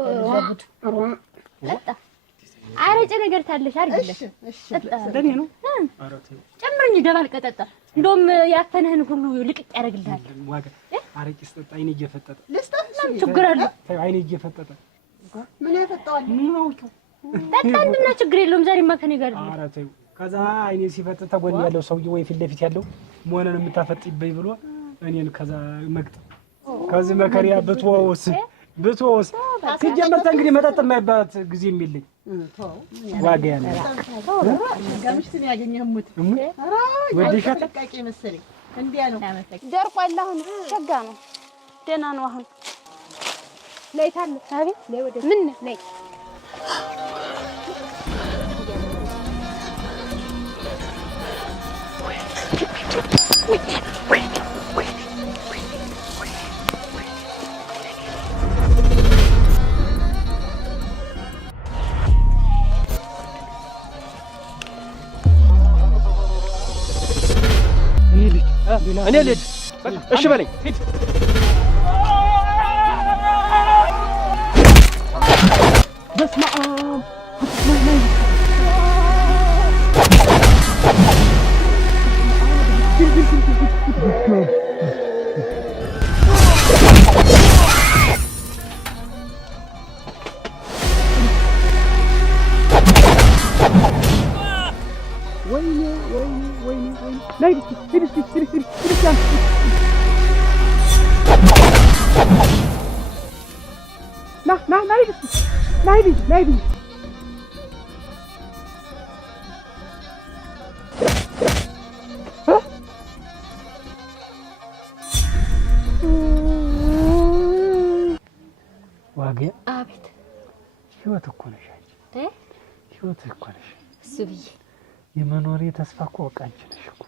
ወጣ አረጨ ነገር ታለሽ አይደል? እሺ ለኔ ነው ጨምርኝ ደባል ቀጠጣ እንደውም ያፈነህን ሁሉ ልቅቅ ያደርግልሃል። ዋጋ አረቂ ስጠጣ አይኔ እየፈጠጠ ልስጠት ምን ችግር አለ? ተይ አይኔ እየፈጠጠ ምን ያፈጣዋል? ምን ነው ጠጣ እንድና ችግር የለውም። ዛሬማ ከኔ ጋር ነው። ኧረ ተይው። ከዛ አይኔ ሲፈጠጥ ተጎን ያለው ሰውዬ ወይ ፊት ለፊት ያለው መሆነን የምታፈጥይበይ ብሎ እኔን ከዛ መግጥ ከዚህ መከሪያ ብትወስ ሲጀመር እንግዲህ መጠጥ የማይባት ጊዜ የሚልኝ ዋጋ ያለ ጋምሽትን ያገኘህሙት ወዲሻት ተቃቂ መሰለኝ እንዲያ ነው ደርቋል። አሁን ሸጋ ነው ደህና ነው። አሁን ለይታለ አቤት ለይ ወደ ምን ለይ እኔ ልጅ እሺ በለኝ ሂድ። በስመ አብ ወይኔ ነይ ሂድ ናይ ዋጌ አቤት ህይወት እኮ ነሽ አንቺ ህይወት እኮ ነሽ እሱ ብዬ የመኖሬ ተስፋ እኮ በቃ አንቺ ነሽ እኮ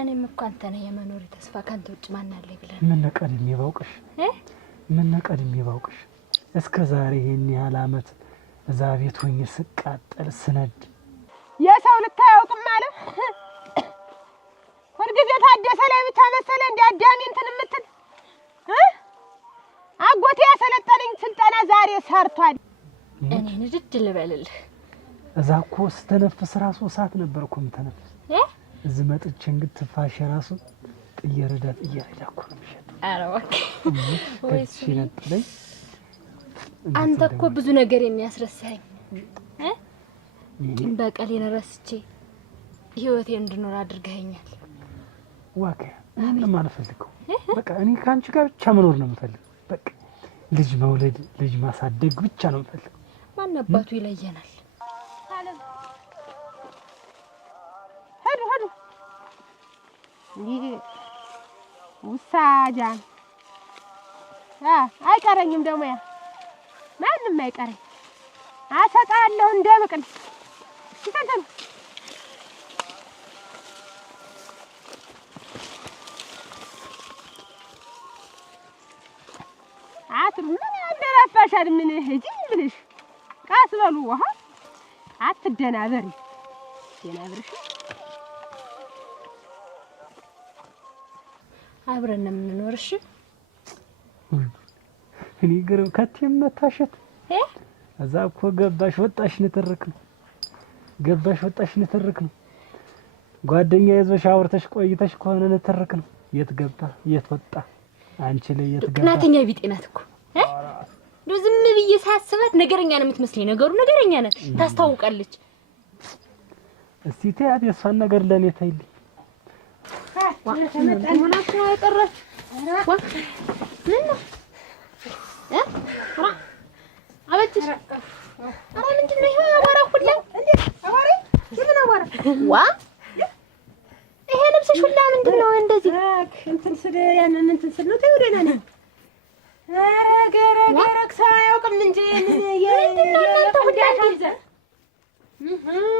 እኔም እኮ አንተ ነህ የመኖሬ ተስፋ ካንተ ውጭ ማን አለ ብለህ ምን ቀድሜ ባውቅሽ ምን ቀድሜ ባውቅሽ እስከ ዛሬ ይሄን ያህል አመት እዛ ቤት ሆኜ ስቃጠል ስነድ የሰው ልታያውቅም ማለት ሁልጊዜ ታደሰ ላይ ብቻ መሰለ እንደ አዳሚ እንትን የምትል አጎቴ ያሰለጠነኝ ስልጠና ዛሬ ሰርቷል። እኔ ንድድ ልበልልህ እዛ እኮ ስተነፍስ ራሱ እሳት ነበር እኮ የምተነፍስ እዚህ መጥቼ እንግዲህ ትፋሽ ራሱ ጥየረዳ እኮ ነው የሚሸጠው። ኧረ እባክህ ወይስ ይነጥለኝ አንተ እኮ ብዙ ነገር የሚያስረሳኝ በቀሌን ረስቼ ህይወቴ እንድኖር አድርገኸኛል። ዋከ ምንም አልፈልገው በቃ እኔ ካንቺ ጋር ብቻ መኖር ነው የምፈልገው። በቃ ልጅ መውለድ ልጅ ማሳደግ ብቻ ነው የምፈልገው። ማን አባቱ ይለየናል? ሄዱ ይሄ ውሳጃን አይቀረኝም ደግሞ ያ ማንም አይቀረኝ አሰጣለሁ እንደብቅል ይተንተን አትሩ ምን ያደረፋሻል? ምን ሂጂ ብልሽ ቃስ በሉ ውሃ አትደናበሪ ደናብርሽ አብረን ነው የምንኖርሽ። እኔ ግር ከቴም መታሸት እዛ እኮ ገባሽ ወጣሽ ንትርክ ነው ገባሽ ወጣሽ ንትርክ ነው። ጓደኛ ይዞሽ አውርተሽ ቆይተሽ ከሆነ ንትርክ ነው። የት ገባ የት ወጣ አንቺ ላይ የት ገባ? ቅናተኛ ቢጤናት እኮ እንደው ዝም ብዬ ሳስባት ነገረኛ ነው የምትመስለኝ። ነገሩ ነገረኛ ናት፣ ታስታውቃለች። እስቲ ተያት የሷን ነገር ለኔ ታይልኝ። ምናምን አይቀረች ምን ነው አበጭሽ አረ ምንድነው ይሄ አባራ ሁላ እንዴ አባሬ ምን አባራ ዋ ይሄ ልብስሽ ሁላ ምንድነው እንደዚህ እንትን ስለ ያንን እንትን ስለ ነው ተይወደና ነው አረ ገረገረክ ሳያውቅም እንጂ ምን ምንድነው እናንተ ሁላ ይዘ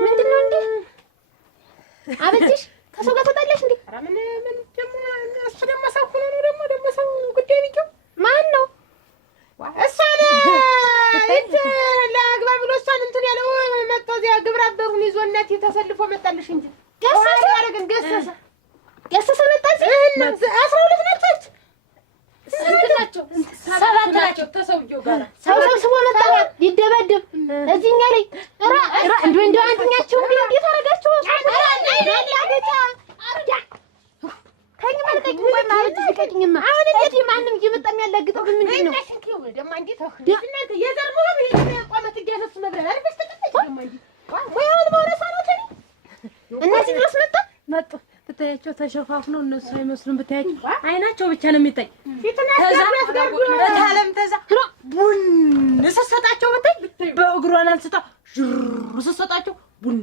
ምንድነው እንዴ አበጭሽ ከሰው ጋር ተጣላሽ እንዴ? አረ ምን ደግሞ እሱ ደግሞ ሰው ሆኖ ነው ደግሞ ሰው ጉዳይ ቢቀው ማን ነው እሷን እንት ለአግባ ብሎ እሷን እንትን ያለው መጥቶ እዚያ ግብረ አበሩን ይዞ እናቴ ተሰልፎ መጣልሽ እንጂ ገሰሰ ያረግን ገሰሰ መጣች። 12 ነች ስንት ናቸው? 7 ናቸው ተሰውየው ጋር ሰብስቦ መጣ ሊደበደብ እዚህኛ ላይ ራ እንደው አንተኛቸው እንዴት አረጋቸው? ከኝ ማለቀኝ ወይ ማለት ሲቀኝማ አሁን እንዴት ማንም እየመጣም ያላግጠው ግን ምንድን ነው ደማ እንዴት እናንተ የዘር መሆን ይሄ ቆመት እያሰስ መብረር አልበስ ተቀጣጭ ደማ እንዴ ወይውን ወረሳ ነው ተሪ እነዚህ ድረስ መጡ ብታያቸው ተሸፋፍነው እነሱ አይመስሉም። ብታያቸው አይናቸው ብቻ ነው የሚታይ። ፊትና ያስገርም በታለም ተዛ ቡን ሰሰጣቸው ብታይ በእግሯን አንስታ ሰሰጣቸው ቡን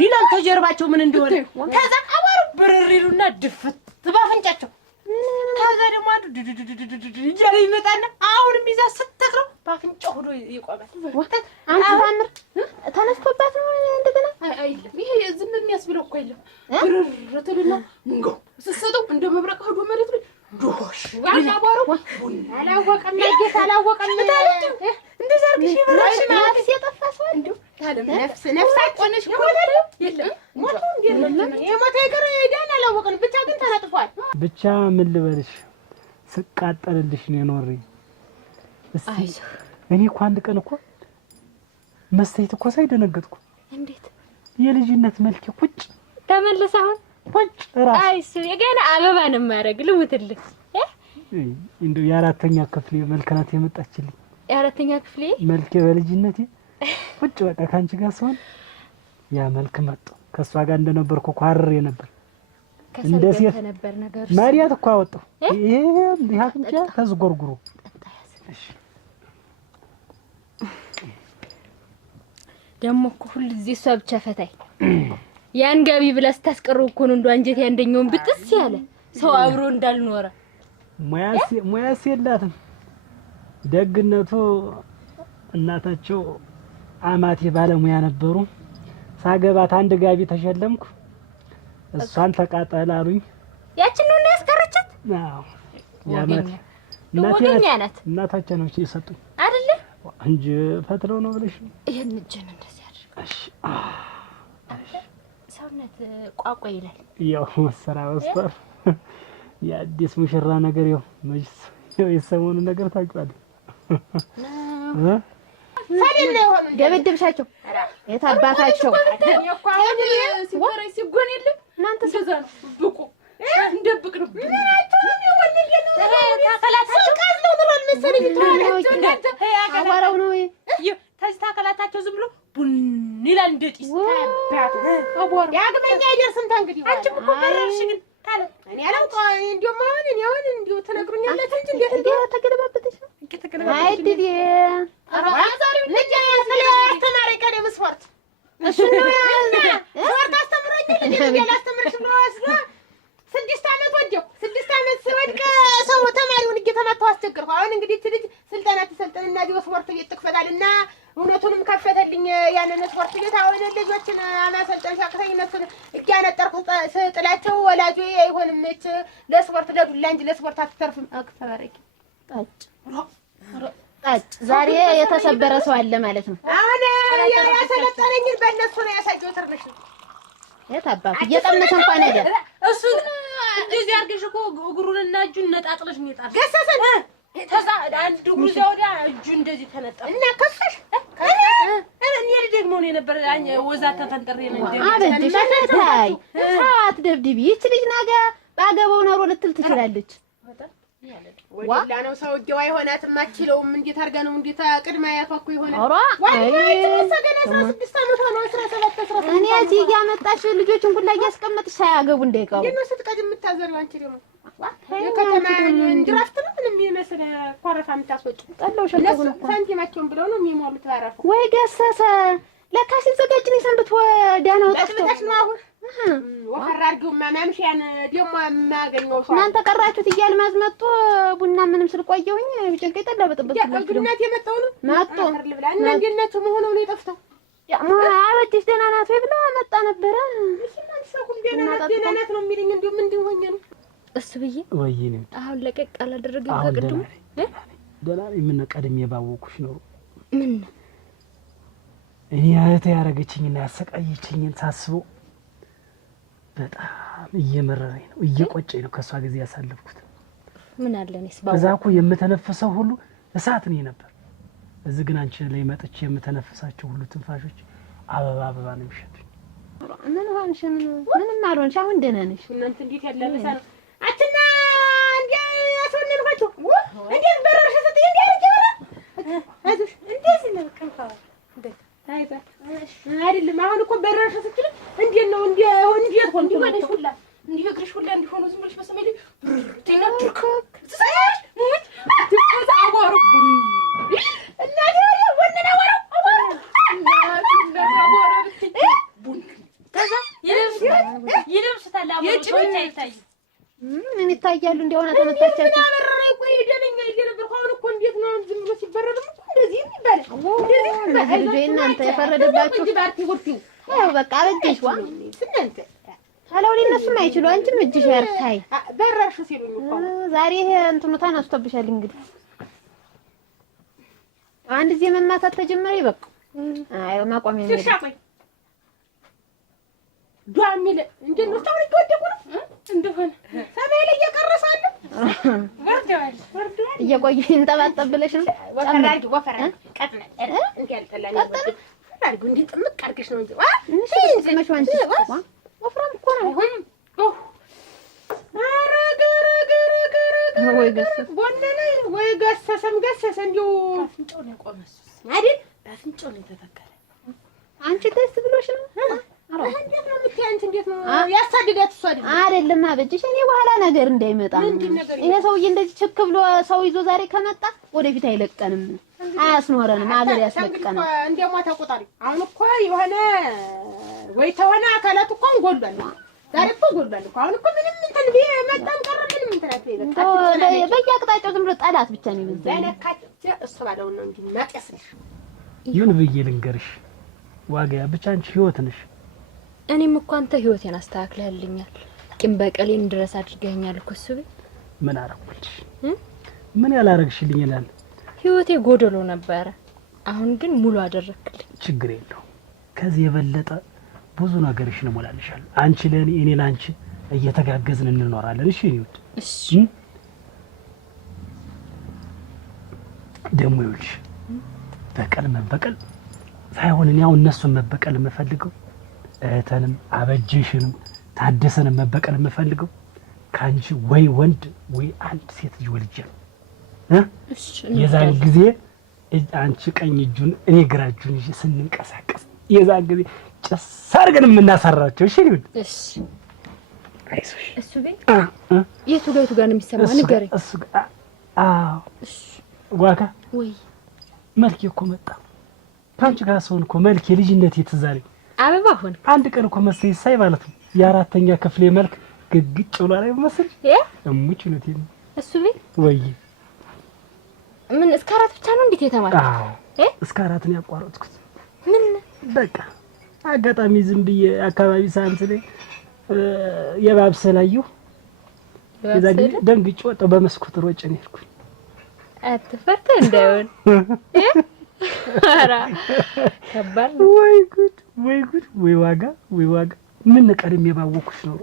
ይላል ከጀርባቸው ምን እንደሆነ ከዛ አባሩ ብርሪሉና ድፍት ባፍንጫቸው ከዛ ደግሞ አንዱ እያለ ይመጣና አሁንም ይዛ ስትተክረው ባፍንጫው ሆዶ ይቆማል። ወጣት አንተ ታምር ተነስቶባት ነው እንደገና አይደለም ይሄ ዝም የሚያስብለው እኮ የለም ብርርትልና እንጎ ስሰጠው እንደ መብረቅ ሄዶ መሬት ላይ ዶሽ ያላባረው አላወቀም ለጌታ አላወቀም እንደዛ አርግሽ ይብራሽ ማለት የጠፋ ሰው እንደው ታለም ነፍስ አቆነሽ የለም ሞቱ እንደለም የሞተ ይቀር ዳን አላወቀን ብቻ ግን ተነጥፏል። ብቻ ምን ልበልሽ ስቃጠልልሽ ነው ኖሬ። እስቲ እኔ እኮ አንድ ቀን እኮ መስተይት እኮ ሳይደነገጥኩ እንዴት የልጅነት መልክ ቁጭ ተመለሰ አሁን ቁጭ ራስ አይስ የገና አበባ ነው ማረግ ልሙትልህ እንደው የአራተኛ ክፍል መልክ ናት የመጣችልኝ። የአራተኛ ክፍል መልክ በልጅነቴ ቁጭ በቃ ካንቺ ጋር ሲሆን ያ መልክ መጣ። ከሷ ጋር እንደነበርኩ ኳርሬ ነበር። እንደ ሴት ነበር ነገር መሬት እኮ አወጣሁ። ይሄ እንዲህ አፍንጫ ተዝጎርጉሮ ደግሞ እኮ ሁልጊዜ እሷ ብቻ ፈታይ ያን ገቢ ብላ ስታስቀሩ እኮ ነው እንደ አንጀት ያንደኛውን ብጥስ ያለ ሰው አብሮ እንዳልኖረ ሙያስ የላትም። ደግነቱ እናታቸው አማቴ ባለሙያ ነበሩ። ሳገባት አንድ ጋቢ ተሸለምኩ። እሷን ተቃጠል አሉኝ። ያችን ነው ያስቀረቻት? አዎ ያማቴ እናታቸው ነው የሰጡኝ አይደለ እንጂ ፈትለው ነው ብለሽ ይሄን እጄን እንደዚህ አድርገሽ ሰውነት ቋቋ ይላል። ያው መስራ ወስጠር የአዲስ ሙሽራ ነገር ያው መጅስ ያው የሰሞኑ ነገር ታውቂዋለሽ። ሳሌና ይሆን ደብድብሻቸው የታባታቸው ሲጎረይ ሲጎን የለም እናንተ ሰዛ ነው ብቁ እንደብቅ ነው አዋራው ነው ተስተካከላታቸው ዝም ብሎ ቡን ይላል እንደ ጢስ አቧራ ያግመኛ አይደርስም። ታንግዲህ አንቺም እኮ በረርሽ ግን ታለ እኔ አላውጣ እንዲያው ማን እኔ አሁን እንዲያው ተነግሩኛለች እንጂ እንዴት ተገለባበተሽ ነው አይድዲ ዛሬ ልጅ አስተማሪ ቀን መስፈርት እሱ ነው መስፈርት አስተምሮኝ ልጅ ያላስተምርሽ ነው ወስዶ 6 አመት ወዲያው 6 አመት ሲወድቅ ሰው ተማሪውን እየተመታው አስቸግርኩ። አሁን እንግዲህ ትልጅ ስልጠና ተሰልጠንና ዲው ስፖርት ቤት ትክፈታልና እውነቱንም ከፈተልኝ ያንን ስፖርት ቤት። አሁን ልጆችን አማሰልጠን ሲያቅተኝ እነሱ እያነጠርኩ ስጥላቸው ወላጆ አይሆንም እች ለስፖርት ለዱላ እንጂ ለስፖርት አትተርፍም። አክተባረኪ ጣጭ ዛሬ የተሰበረ ሰው አለ ማለት ነው። አሁን ያሰለጠነኝ በእነሱ ነው ያሳየው ትርሽ የታባቱ እየጠመተ እንኳን አይደል እሱ እንደዚህ አድርገሽ እኮ እግሩንና እጁን ነጣጥለሽ ነው የጣልሽ። ገሰሰን ተዛ አንድ እግሩ ዘውዲያ እጁ እንደዚህ ተነጠፈ እና ከፈሽ እኔ ደግሞ ነው የነበረ ወዛ ተፈንጥሬ ነው እንደ አበድሽ አታይ ሰዓት ደብድቢ ይች ልጅ ነገ ባገበው ኖሮ ልትል ትችላለች። ወዲላ ነው ሰው ጀዋ ይሆናትም አችለውም እንዴት አርጋ ነው እንዴት ቅድማ ያፋኩ ይሆናል። ኧረ ሰገና 16 አመት ሆኖ 17 18 እኔ እዚህ እያመጣሽ ልጆችን ሁላ እያስቀመጥሽ ሳያገቡ እንዳይቀሩ ነው ስትቀድም የምታዘሪው አንቺ ደግሞ የከተማ ድራፍት ነው ምንም ይመስል ኮረፋ የምታስወጪ ጠላው ሸቀሁን እኮ ሳንቲማቸውን ብለው ነው የሚሞሉት። ባራፉ ወይ ገሰሰ ለካሽ ዘጋጅ ነው ሰንብት ወዳናው ጠፍቶ ነው አሁን ወፈራ አድርጊው ማምሽያን ደግሞ የማገኘው ሰው እናንተ ቀራችሁት እያል ማዝመጡ ቡና ምንም ስልቆየውኝ ቢጨንቀኝ ጠላ በጥብጥ ነው ግንነት የመጣው ነው መጥቶ እና እንደነቱ መሆኑ ነው የጠፍተው። ያ አበጅሽ ደህና ናት ወይ ብለው መጣ ነበረ። እሺ ማን ሰው ደህና ናት ነው የሚለኝ እንደው ምንድን ሆኜ ነው እሱ ብዬ ወይኔ አሁን ለቀቅ አላደረገም ከቅድሙ ደህና ምን ቀድሜ ባወኩሽ ነው ምን እኔ እህቴ ያረገችኝና ያሰቃየችኝን ሳስበው በጣም እየመረረኝ ነው እየቆጨኝ ነው ከሷ ጊዜ ያሳለፍኩት። ምን አለኝስ በዛ እኮ የምተነፍሰው ሁሉ እሳት ነው ነበር። እዚህ ግን አንቺ ላይ መጥቼ የምተነፍሳቸው ሁሉ ትንፋሾች አበባ ነው የሚሸቱኝ። ምን ሆንሽ? ምንም አልሆንሽ። አሁን ደህና ነሽ። እናንተ እንዴት ያለ መሳል አትና እንዴ ያሰነንኳችሁ እንዴት በረርሽ ስትይ እንዴ አርጀራ አይዞሽ እንዴት ነው ከንፋ እንዴት አይባ አይደለም አሁን እኮ በረርሽ ስትይ እንዴት ነው እንዴት ሆንኩ ማለት ሁላ እንዴ እግርሽ ሁላ እንዲሆኑ ዝም ብለሽ በሰማይ ላይ ትናድርኩ ትሳያሽ ሙት አትቆጣ እና ታዲያ ወንና ወራው ይለብሱታል አብሮች አይታይ ምን ይታያሉ እንደሆነ ተመታቻችሁ። ምን አበረረ እኮ ይደለኛ ይደነበር አሁን እኮ እንዴት ነው ዝም ብሎ ሲበረርም እኮ እንደዚህ ይባላል። እንደዚህ ልጅ እናንተ የፈረደባችሁ ያው በቃ አበጀሽ ዋ እናንተ ታላው ሊነሱም አይችሉ አንቺም እጅሽ ያርታይ በረርሽ ሲሉኝ እኮ ዛሬ ይሄ እንትኑ ተነስቶብሻል። እንግዲህ አንድ ጊዜ መማታት ተጀመረ ይበቃ። አይ ማቋሚያ ነው ተሻቆይ ዷሚል እንደው ታውሪ ወደቁ ነው እንደሆነ ሰማይ ላይ እየቀረሳለ ወርደዋል እየቆየ ይንጠባጠብ ብለሽ ነው ወፈራ ቀጥነ እንዴ ያልጠላኝ ወርድ እንዴ ጥምቅ አድርገሽ ነው እንጂ እሺ ስመሽ ዋንቺ ወፍራም እኮ ነው ወይ ገሰሰ ቦነነ ወይ ገሰሰም ገሰሰ እንደው አፍንጫው ላይ ቆመስ አይደል በአፍንጫው ላይ ተተከለ። አንቺ ደስ ብሎሽ ነው እንዴት ነው የምትይ አንቺ? እንዴት ነው ያሳድዳት? እሷ አይደለም አበጅሽ። እኔ በኋላ ነገር እንዳይመጣ ይሄ ሰውዬ እንደዚህ ችክ ብሎ ሰው ይዞ ዛሬ ከመጣ ወደፊት አይለቀንም፣ አያስኖረንም፣ አገር ያስለቀንም። እንደማ ተቆጣሪ። አሁን እኮ የሆነ ወይ ተሆነ አካላት እኮ ጎሏል። ዛሬ እኮ ጎሏል እኮ። አሁን እኮ ምንም እንትን ቢመጣም ቀረ ምንም እንትን አትበይ። በየአቅጣጫው ዝም ብሎ ጠላት ብቻ ነው የሚዘኝ። ያነካች እሱ ባለው ነው እንጂ ማጥያስልሽ ይሁን ብዬ ልንገርሽ ዋጋያ ብቻ አንቺ ህይወት ነሽ። እኔም እኮ አንተ ህይወቴን አስተካክለህልኛል። ቂም በቀሌን ድረስ አድርገኸኛል እኮ እሱ ቤት ምን አረኩልሽ? ምን ያላረግሽልኝ ይላል። ህይወቴ ጎደሎ ነበረ፣ አሁን ግን ሙሉ አደረክልኝ። ችግር የለውም። ከዚህ የበለጠ ብዙ ነገርሽ ነው ሞላልሻል። አንቺ ለኔ እኔ ላንቺ እየተጋገዝን እንኖራለን። እሺ ይሁት እሺ። ደሞ ይልሽ በቀል መበቀል ሳይሆን እኔ አሁን እነሱን መበቀል የምፈልገው እህተንም አበጀሽንም ታደሰንም መበቀል የምፈልገው ካንቺ ወይ ወንድ ወይ አንድ ሴት ልጅ ወልጄ ነው። እሺ የዛን ጊዜ አንቺ ቀኝ እጁን እኔ ግራ እጁን ይዤ ስንንቀሳቀስ የዛን ጊዜ ጭስ አድርገን የምናሰራቸው። እሺ ይሁን እሺ። አይዞሽ እሱ ቤት የቱ ጋር ነው የሚሰማው? ንገረኝ። እሱ አዎ እሺ። ዋጋ ወይ መልኬ እኮ መጣ ካንቺ ጋር ሰውን እኮ መልኬ ልጅነቴ ትዝ አለኝ። አበባ ሆነ አንድ ቀን እኮ መሰለኝ ሳይ ማለት ነው የአራተኛ ክፍሌ መልክ ግግጭ ብሎ ላይ መሰል እሙች ነቴ ነው። እሱ ቤት ወይ ምን እስከ 4 ብቻ ነው እንዴት የተማረው? አዎ እስከ 4 ነው ያቋረጥኩት። ምን በቃ አጋጣሚ ዝም ብዬ አካባቢ ሳንስለ የባብሰላየሁ የዛን ጊዜ ደንግጬ ወጣሁ። በመስኮት ሮጬ ነው የሄድኩት። አትፈርተ እንዳይሆን ኧረ ከባድ ነው። ወይ ጉድ ወይ ጉድ ወይ ዋጋ ምን ቀድሜ ባወኩሽ ነው።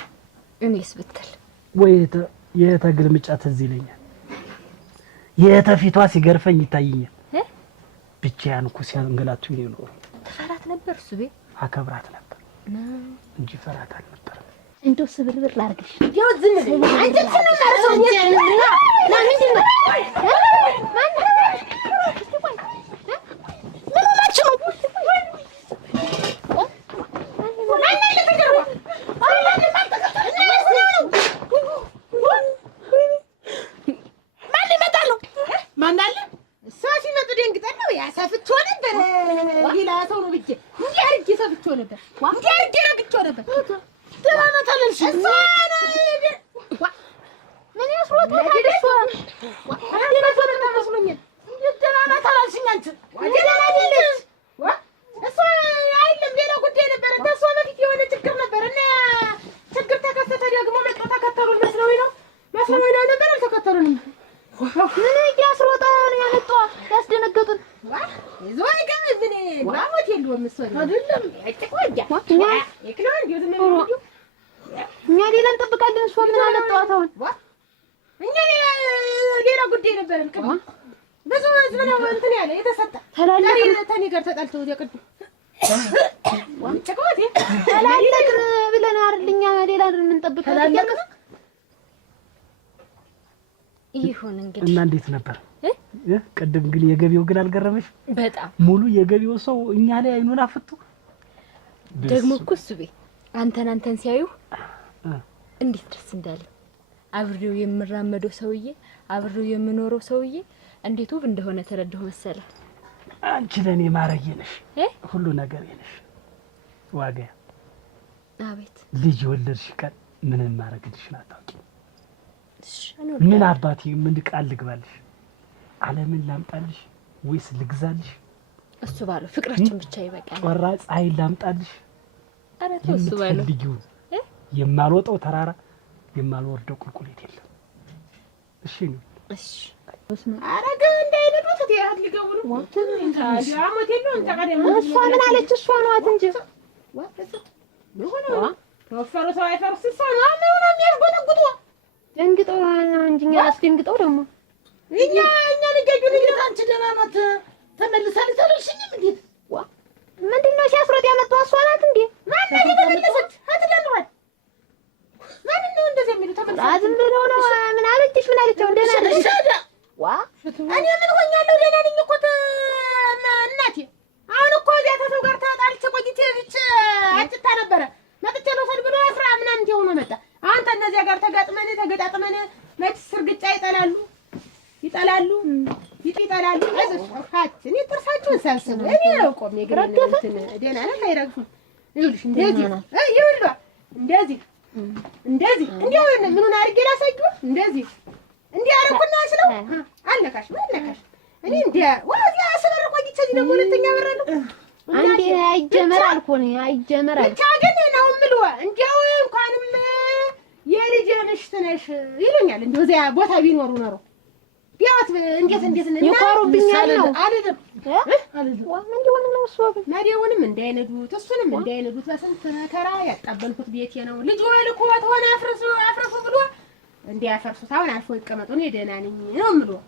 እኔስ ብትል ወይ የተግልምጫ ትዝ ይለኛል። የተፊቷ ሲገርፈኝ ይታየኛል። ብቻዬን እኮ ሲያንገላቱኝ ነው። ፈራት ነበር እሱ ቤት አከብራት ነበር እንጂ ፈራት አልነበረም። እንደው ስብርብር ላርግሽ ይኸው ዝም በይ አንቺ ስለማረሰው ነው ምንድን ነው እኛ ሌላ እንጠብቃለን። እሷ ምን አለጣዋት አሁን እኛ ሌላ ጉዳይ ነበረን። ብዙ ህዝብ ነው እንትን ያለ የተሰጠ ተኔ ጋር ተጣልተው ያቀዱ ወንጨቆቴ ተላለቅን ብለን አይደልኛ ሌላ እንጠብቃለን። ይሁን እንግዲህ እና እንዴት ነበር? ቅድም ግን የገቢው ግን አልገረመሽ? በጣም ሙሉ የገቢው ሰው እኛ ላይ አይኑን አፍጡ። ደግሞ እኮ እሱ ቤት አንተን ሲያዩ እንዴት ደስ እንዳለ አብሬው የምራመደው ሰውዬ አብሬው የምኖረው ሰውዬ እንዴት ውብ እንደሆነ ተረዳሁ መሰለ። አንቺ ለኔ ማረዬ ነሽ፣ ሁሉ ነገር ነሽ። ዋጋ አቤት ልጅ ወለድሽ ቀን ምንም ማረግልሽ አታውቂ። ምን አባቴ ምን ቃል ልግባልሽ? ዓለምን ላምጣልሽ ወይስ ልግዛልሽ? እሱ ባለው ፍቅራችን ብቻ ይበቃል። ጮራ ፀሐይ ላምጣልሽ? አረ ተሱ ባለው የማልወጣው ተራራ የማልወርደው ቁልቁለት የለም። እሺ ነው እሺ። አረጋ እንዳይነዱት ያህል ሊገቡ ነው። ታዲያ አሞት የለው ተቀደም እሷ ምን አለች? እሷ ነው አትንጂ ወፈሩ ሰው አይፈርስ ሰው ነው የሚያስጎጠጉጡ ደንግጠው እንጂኛ አስደንግጠው ደግሞ እኛ ልገጁ ልጅ አንቺ ደህና ናት ተመልሳለች አልሽኝም? እንዴት ምንድነው ሲያስሮጥ ያመጣው? እሷ ናት እንዴ? ማን ነው የተመለሰች? አትደንሯል። ማን ነው እንደዚህ የሚሉ ተመለሰች? ዝም ብለው ነው። ምን አለችሽ? ምን አለችው? ደህና ነሽ? እኔ ምን ሆኛለሁ? ደህና ነኝ እኮ እናቴ። አሁን እኮ እዚያ ተሰው ጋር ተጣልቼ ቆይቼ ብቻ አጭታ ነበረ። ይጠላሉ ይጠላሉ። እኔ ጥርሳቸውን ሳልስሙ እኔ አውቆም የግሬን እንትን ደህና ናት አይረግፉም። ይኸውልሽ እንደዚህ ይኸውልሽ እንደዚህ እንዲያው ምኑን አድርጌ ላሳዩ እንደዚህ እንዲህ አደረኩና ስለው አለካሽ አለካሽ እኔ እንዲያ ወዲያ አስበር ቆይቼ ደግሞ ሁለተኛ በረሉ አንዴ አይጀመር አልኩኝ አይጀመር አልኩ። ብቻ ግን ነው የምልህ እንዲያው እንኳንም የልጄ ምሽት ነሽ ይሉኛል። እንደው እዚያ ቦታ ቢኖሩ ኖሮ ቢያት እንዴት ነው ይቆሩብኛል ነው አይደለም ምን ሊሆን ነው እሱ መዲያውንም እንዳይነዱት እሱንም እንዳይነዱት በስንት መከራ ያጣበልኩት ቤቴ ነው። ልጅ ወልኮ ተሆነ አፍርሱ ብሎ እንዲያፈርሱት አሁን አልፎ ይቀመጡ። እኔ ደህና ነኝ ነው የምልህ።